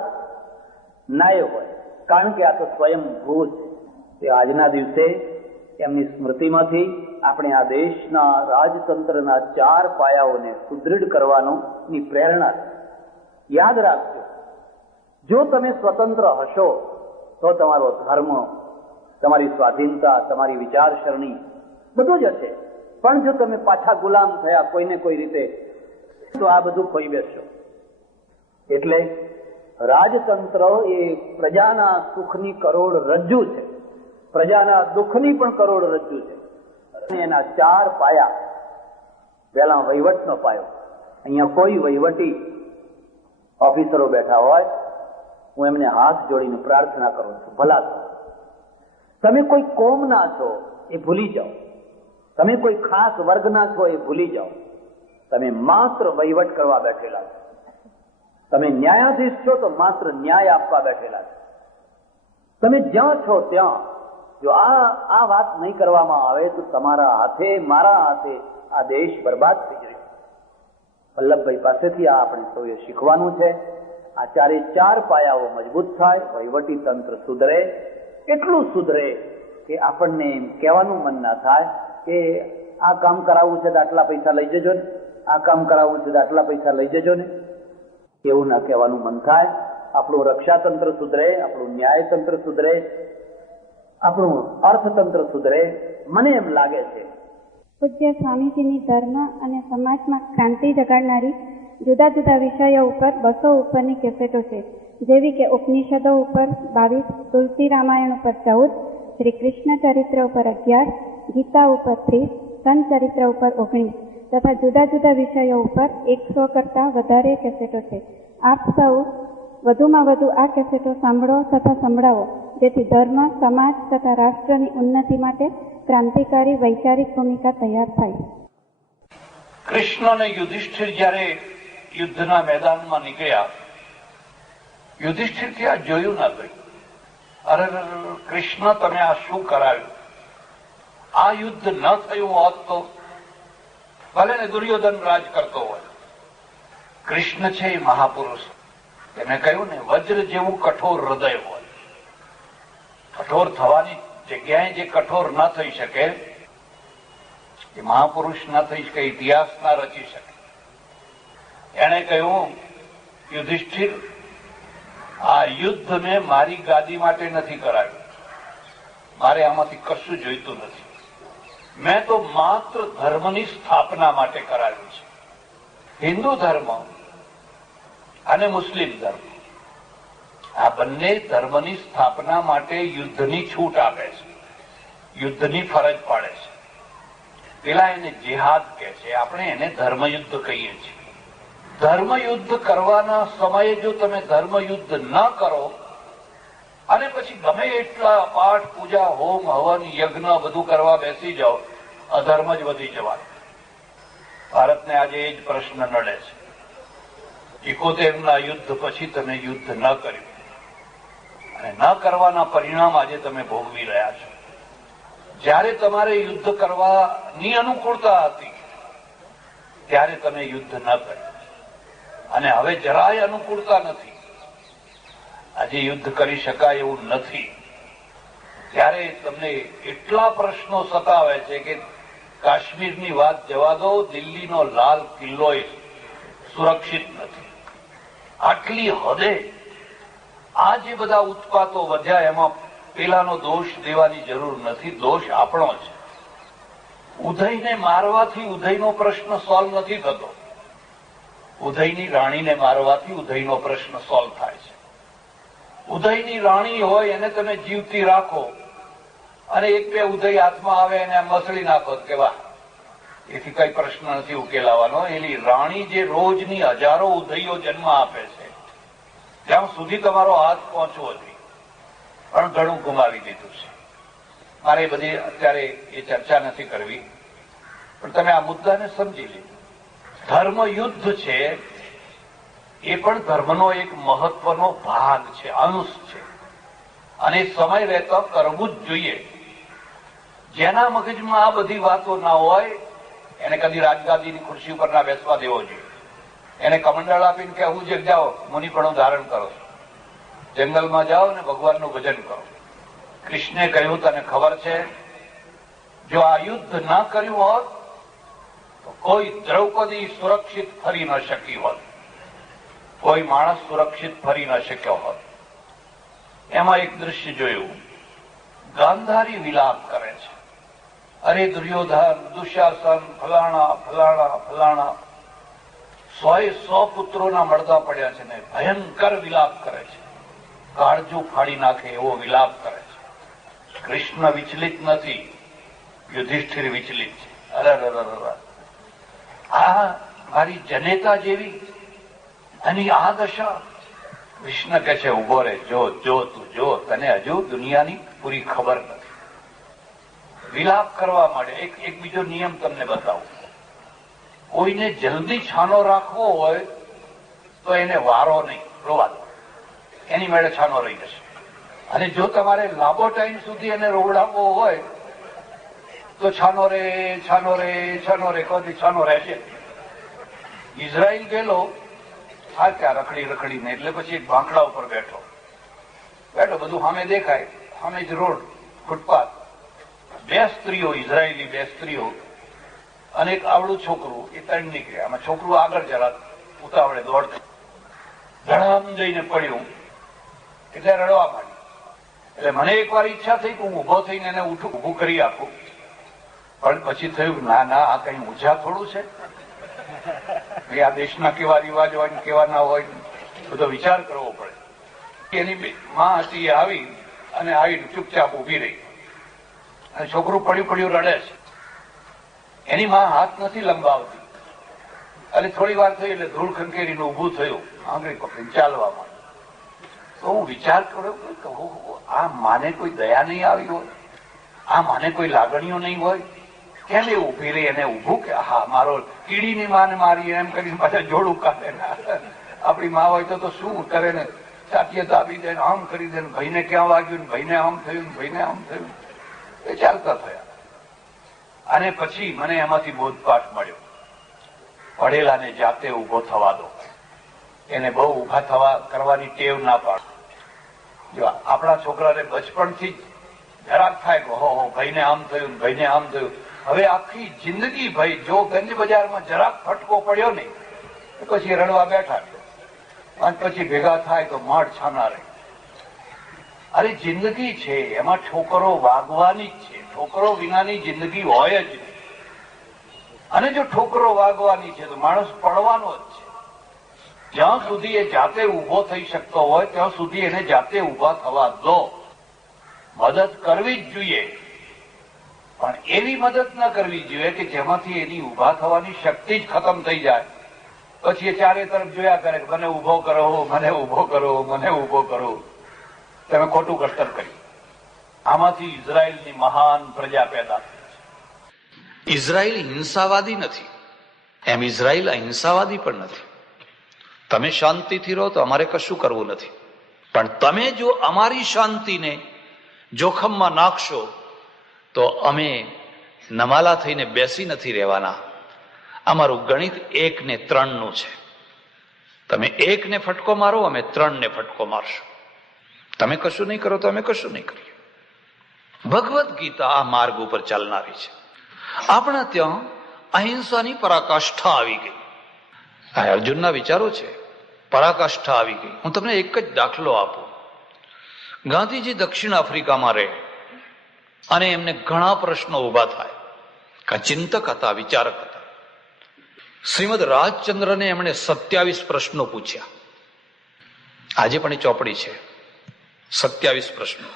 નાય હોય, કારણ કે આ તો સ્વયંભૂ છે. આજના દિવસે એમની સ્મૃતિમાંથી આપણે આ દેશના રાજતંત્રના 4 પાયાઓને સુદૃઢ કરવાની પ્રેરણા. યાદ રાખજો, જો તમે સ્વતંત્ર હશો તો તમારો ધર્મ, તમારી સ્વાધીનતા, તમારી વિચારસરણી બધું જ હશે. પણ જો તમે પાછા ગુલામ થયા કોઈને કોઈ રીતે, તો આ બધું ખોઈ બેસશો. એટલે રાજતંત્ર એ પ્રજાના સુખની કરોડરજ્જુ છે, પ્રજાના દુઃખની પણ કરોડરજ્જુ છે. અને એના 4 પાયા. પહેલા વહીવટનો પાયો. અહીંયા કોઈ વહીવટી ઓફિસરો બેઠા હોય, હું એમને હાથ જોડીને પ્રાર્થના કરું છું, ભલા છો. તમે કોઈ કોમના છો એ ભૂલી જાઓ, તમે કોઈ ખાસ વર્ગના છો એ ભૂલી જાઓ. તમે માત્ર વહીવટ કરવા બેઠેલા છો. તમે ન્યાયાધીશ છો તો માત્ર ન્યાય આપવા બેઠેલા છો. તમે જ્યાં છો ત્યાં જો આ વાત નહીં કરવામાં આવે તો તમારા હાથે, મારા હાથે આ દેશ બરબાદ થઈ જાય. વલ્લભભાઈ પાસેથી આ આપણે સૌએ શીખવાનું છે. આ 4 પાયાઓ મજબૂત થાય, વહીવટી તંત્ર સુધરે. એટલું સુધરે કે આપણને એમ કહેવાનું મન ના થાય કે આ કામ કરાવવું છે તો આટલા પૈસા લઈ જજો ને, આ કામ કરાવવું છે તો આટલા પૈસા લઈ જજો ને, એવું ના કહેવાનું મન થાય. આપણું રક્ષાતંત્ર સુધરે, આપણું ન્યાયતંત્ર સુધરે, આપણું અર્થતંત્ર સુધરે. મને એમ લાગે છે પૂજ્ય સ્વામીજીની ધર્મ અને સમાજમાં ક્રાંતિ જગાડનારી જુદા જુદા વિષયો ઉપર 200 ઉપરની કેસેટો છે, જેવી કે ઉપનિષદો ઉપર 22, તુલસી રામાયણ ઉપર 14, શ્રી કૃષ્ણ ચરિત્ર ઉપર 11, ગીતા ઉપર 30, સંત ચરિત્ર ઉપર 19 તથા જુદા જુદા વિષયો ઉપર 100 કરતાં વધારે કેસેટો છે. આપ સૌ વધુમાં વધુ આ કેસેટો સાંભળો તથા સંભળાવો, જેથી ધર્મ, સમાજ તથા રાષ્ટ્રની ઉન્નતિ માટે ક્રાંતિકારી વૈચારિક ભૂમિકા તૈયાર થાય. કૃષ્ણ અને યુધિષ્ઠિર જયારે યુદ્ધના મેદાનમાં નીકળ્યા, યુધિષ્ઠિરથી આ જોયું ના ગયું. અરે કૃષ્ણ, તમે આ શું કરાવ્યું? આ યુદ્ધ ન થયું હોત તો ભલે ને દુર્યોધન રાજ કરતો હોય, કૃષ્ણ છે એ મહાપુરુષ. એને કહ્યું ને, વજ્ર જેવું કઠોર હૃદય હોય. કઠોર થવાની જગ્યાએ જે કઠોર ન થઈ શકે એ મહાપુરુષ ન થઈ શકે, ઇતિહાસ ના રચી શકે. એને કહ્યું, યુધિષ્ઠિર, આ યુદ્ધ મેં મારી ગાદી માટે નથી કરાવ્યું, મારે આમાંથી કશું જોઈતું નથી. મેં તો માત્ર ધર્મની સ્થાપના માટે કરાવ્યું છે. હિન્દુ ધર્મ અને મુસ્લિમ ધર્મ, આ બંને ધર્મની સ્થાપના માટે યુદ્ધની છૂટ આપે છે, યુદ્ધની ફરજ પાડે છે. પેલા એને જેહાદ કહે છે, આપણે એને ધર્મયુદ્ધ કહીએ છીએ. ધર્મયુદ્ધ કરવાના સમયે જો તમે ધર્મયુદ્ધ ન કરો અને પછી ગમે એટલા પાઠ, પૂજા, હોમ, હવન, યજ્ઞ બધું કરવા બેસી જાઓ, અધર્મ જ વધી જવાનું. ભારતને આજે એ જ પ્રશ્ન નડે છે. 71ના યુદ્ધ પછી તમે યુદ્ધ ન કર્યું અને ન કરવાના પરિણામ આજે તમે ભોગવી રહ્યા છો. જ્યારે તમારે યુદ્ધ કરવાની અનુકૂળતા હતી ત્યારે તમે યુદ્ધ ન કર્યું અને હવે જરાય અનુકૂળતા નથી, આજે યુદ્ધ કરી શકાય એવું નથી, ત્યારે તમને એટલા પ્રશ્નો સતાવે છે કે કાશ્મીરની વાત જવા દો, દિલ્હીનો લાલ કિલ્લો સુરક્ષિત નથી. આટલી હદે આ જે બધા ઉત્પાતો વધ્યા એમાં પેલાનો દોષ દેવાની જરૂર નથી, દોષ આપણો છે. ઉદયને મારવાથી ઉદયનો પ્રશ્ન સોલ્વ નથી થતો, ઉદયની રાણીને મારવાથી ઉદયનો પ્રશ્ન સોલ્વ થાય છે. ઉદયની રાણી હોય એને તમે જીવતી રાખો અને 1-2 ઉદય હાથમાં આવે એને મસળી નાખો કે વાહ, એથી કઈ પ્રશ્ન નથી ઉકેલાવાનો. એની રાણી જે રોજની હજારો ઉદયો જન્મ આપે છે, ત્યાં સુધી તમારો હાથ પહોંચવો જોઈએ, પણ ઘણું ગુમાવી દીધું છે. મારે બધી અત્યારે એ ચર્ચા નથી કરવી, પણ તમે આ મુદ્દાને સમજી લીધો. ધર્મ યુદ્ધ છે એ પણ ધર્મનો એક મહત્વનો ભાગ છે, અંશ છે, અને સમય રહેતા કરવું જ જોઈએ. જેના મગજમાં આ બધી વાતો ના હોય એને કદી રાજગાદીની ખુરશી ઉપર ના બેસવા દેવો જોઈએ. એને કમંડળ આપીને કહેવું છે, જાઓ મુનિપણું ધારણ કરો, જંગલમાં જાઓ ને ભગવાનનું ભજન કરો. કૃષ્ણે કહ્યું, તને ખબર છે, જો આ યુદ્ધ ના કર્યું હોત તો કોઈ દ્રૌપદી સુરક્ષિત ફરી ન શકી હોત, કોઈ માણસ સુરક્ષિત ફરી ન શક્યો હોત. એમાં એક દ્રશ્ય જોયું, ગાંધારી વિલાપ કરે છે, અરે દુર્યોધન, દુશાસન, ફલાણા ફલાણા ફલાણા. 100 પુત્રોના મળદા પડ્યા છે ને ભયંકર વિલાપ કરે છે, કાળજું ફાડી નાખે એવો વિલાપ કરે છે. કૃષ્ણ વિચલિત નથી, યુધિષ્ઠિર વિચલિત છે. અરે આ મારી જનેતા જેવી અને આ દશા. કૃષ્ણ કહે છે ઉભો રે, જો જો તું જો, તને હજુ દુનિયાની પૂરી ખબર નથી. વિલાપ કરવા માંડે. એક બીજો નિયમ તમને બતાવું. કોઈને જલ્દી છાનો રાખવો હોય તો એને વારો નહીં, રોવા દો, એની મેળે છાનો રહી જશે. અને જો તમારે લાંબો ટાઈમ સુધી એને રોવડાવવો હોય તો છાનો રે છાનો રે છાનો રે કોઈ છાનો રહેશે. ઇઝરાયલ ગયેલો આ ત્યાં રખડીને, એટલે પછી એક બાંકડા ઉપર બેઠો, બધું સામે દેખાય, સામે જ રોડ, ફૂટપાથ. 2 સ્ત્રીઓ, ઇઝરાયેલી 2 સ્ત્રીઓ અને એક આવડું છોકરું, એ 3 નીકળ્યા. આમાં છોકરું આગળ જરા ઉતાવળે દોડતું ધડામ જઈને પડ્યું એટલે રડવા માંડ્યું. એટલે મને એકવાર ઈચ્છા થઈ કે હું ઉભો થઈને એને ઊભું કરી આપું, પણ પછી થયું ના આ કઈ ઊંઝા થોડું છે. આ દેશના કેવા રિવાજ હોય ને કેવા ના હોય બધો વિચાર કરવો પડે. એની માં હતી, આવી અને આવી ચૂપચાપ ઉભી રહી અને છોકરું પડ્યું રડે છે. એની માં હાથ નથી લંબાવતી. એટલે થોડી વાર થઈ એટલે ધૂળ ખંખેરીને ઉભું થયું, આંગળી પકડીને ચાલવા માંડ્યું. તો હું વિચાર કર્યો કે આ માને કોઈ દયા નહીં આવી હોય, આ માને કોઈ લાગણીઓ નહીં હોય, કેમ એ ઉભી રહી એને ઊભું કે હા મારો કીડીની માને મારી એમ કરીને પાછા જોડું કાઢે. આપણી માં હોય તો શું કરે ને, છાતીએ દાબી દે, આમ કરી દે, ભાઈને ક્યાં વાગ્યું ને ભાઈને આમ થયું, ભાઈને આમ થયું. એ ચાલતા થયા. અને પછી મને એમાંથી બોધપાઠ મળ્યો, પડેલાને જાતે ઉભો થવા દો, એને બહુ ઉભા થવા કરવાની ટેવ ના પાડો. જો આપણા છોકરાને બચપણથી જ જરાક થાય કે હો ભાઈને આમ થયું, ભાઈને આમ થયું. હવે આખી જિંદગી ભાઈ જો ગંજ બજારમાં જરાક ફટકો પડ્યો નહીં પછી રડવા બેઠા, અને પછી ભેગા થાય તો માડ છાના રહે. અરે જિંદગી છે એમાં ઠોકરો વાગવાની જ છે, ઠોકરો વિનાની જિંદગી હોય જ નહીં. અને જો ઠોકરો વાગવાની છે તો માણસ પડવાનો જ છે. જ્યાં સુધી એ જાતે ઉભો થઈ શકતો હોય ત્યાં સુધી એને જાતે ઉભા થવા દો. મદદ કરવી જ જોઈએ, પણ એવી મદદ ન કરવી જોઈએ કે જેમાંથી એની ઉભા થવાની શક્તિ જ ખતમ થઈ જાય. પછી એ ચારે તરફ જોયા કરે કે મને ઉભો કરો, મને ઉભો કરો, મને ઉભો કરો. તમે ખોટું કષ્ટર કર્યું. આમાંથી ઇઝરાયલની મહાન પ્રજા પેદા થઈ. ઇઝરાયલ હિંસાવાદી નથી, એમ ઇઝરાયલ અહિંસાવાદી પણ નથી. તમે શાંતિથી રહો તો અમારે કશું કરવું નથી, પણ તમે જો અમારી શાંતિને જોખમમાં નાખશો તો અમે નમાલા થઈને બેસી નથી રહેવાના. અમારું ગણિત 1 ને 3 નું છે. તમે 1 ને ફટકો મારો, અમે 3 ને ફટકો મારશું. તમે કશું નહીં કરો તો અમે કશું નહીં કરીએ. ભગવદ્ ગીતા આ માર્ગ ઉપર ચાલનારી છે. આપણા ત્યાં અહિંસાની પરાકાષ્ઠા આવી ગઈ. આ અર્જુનના વિચારો છે. પરાકાષ્ઠા આવી ગઈ. હું તમને એક જ દાખલો આપું. ગાંધીજી દક્ષિણ આફ્રિકામાં રહે અને એમને ઘણા પ્રશ્નો ઉભા થાય. ચિંતક હતા, વિચારક હતા. શ્રીમદ રાજચંદ્રને એમણે 27 પ્રશ્નો પૂછ્યા. આજે પણ એ ચોપડી છે, 27 પ્રશ્નો.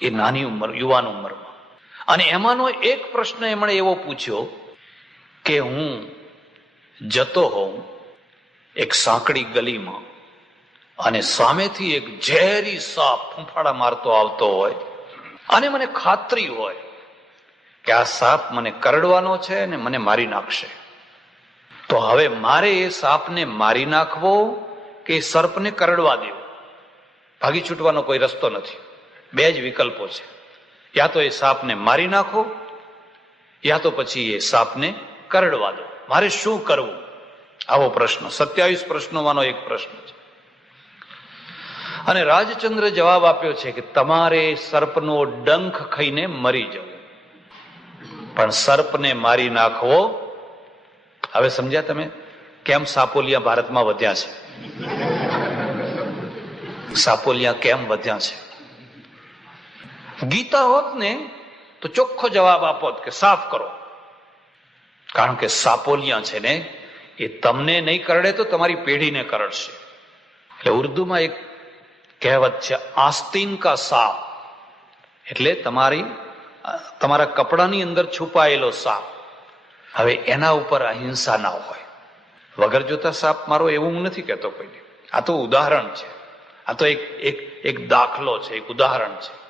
એ નાની ઉંમર, યુવાન ઉંમરમાં. અને એમાંનો એક પ્રશ્ન એમણે એવો પૂછ્યો કે હું જતો હોઉં એક સાંકડી ગલીમાં અને સામેથી એક ઝેરી સાપ ફૂંફાડા મારતો આવતો હોય અને મને ખાતરી હોય કે આ સાપ મને કરડવાનો છે અને મને મારી નાખશે, તો હવે મારે એ સાપને મારી નાખવો કે સર્પને કરડવા દેવો? ભાગી છૂટવાનો કોઈ રસ્તો નથી. 2 જ વિકલ્પો છે. યા તો એ સાપને મારી નાખો, યા તો પછી એ સાપને કરડવા દો. મારે શું કરવું? આવો પ્રશ્ન 27 પ્રશ્નોમાંનો એક પ્રશ્ન છે. અને રાજચંદ્ર જવાબ આપ્યો છે કે તમારે સર્પનો ડંખ ખાઈને મરી જવું, પણ સર્પને મારી નાખવો. હવે સમજ્યા તમે કેમ સાપોલિયા ભારતમાં વધ્યા છે? સાપોલિયા કેમ વધ્યા છે? ગીતા હોત ને તો ચોખ્ખો જવાબ આપોત કે સાફ કરો. કારણ કે સાપોલિયા છે ને એ તમને નહીં કરડે તો તમારી પેઢીને કરડશે. એટલે ઉર્દુમાં એક કહેવત છે, આસ્તીન કા સાપ, એટલે તમારા કપડાની અંદર છુપાયેલો સાપ. હવે એના ઉપર અહિંસા ના હોય. વગર જોતા સાપ મારો એવું હું નથી કહેતો કોઈને. આ તો ઉદાહરણ છે, આ તો એક દાખલો છે, એક ઉદાહરણ છે.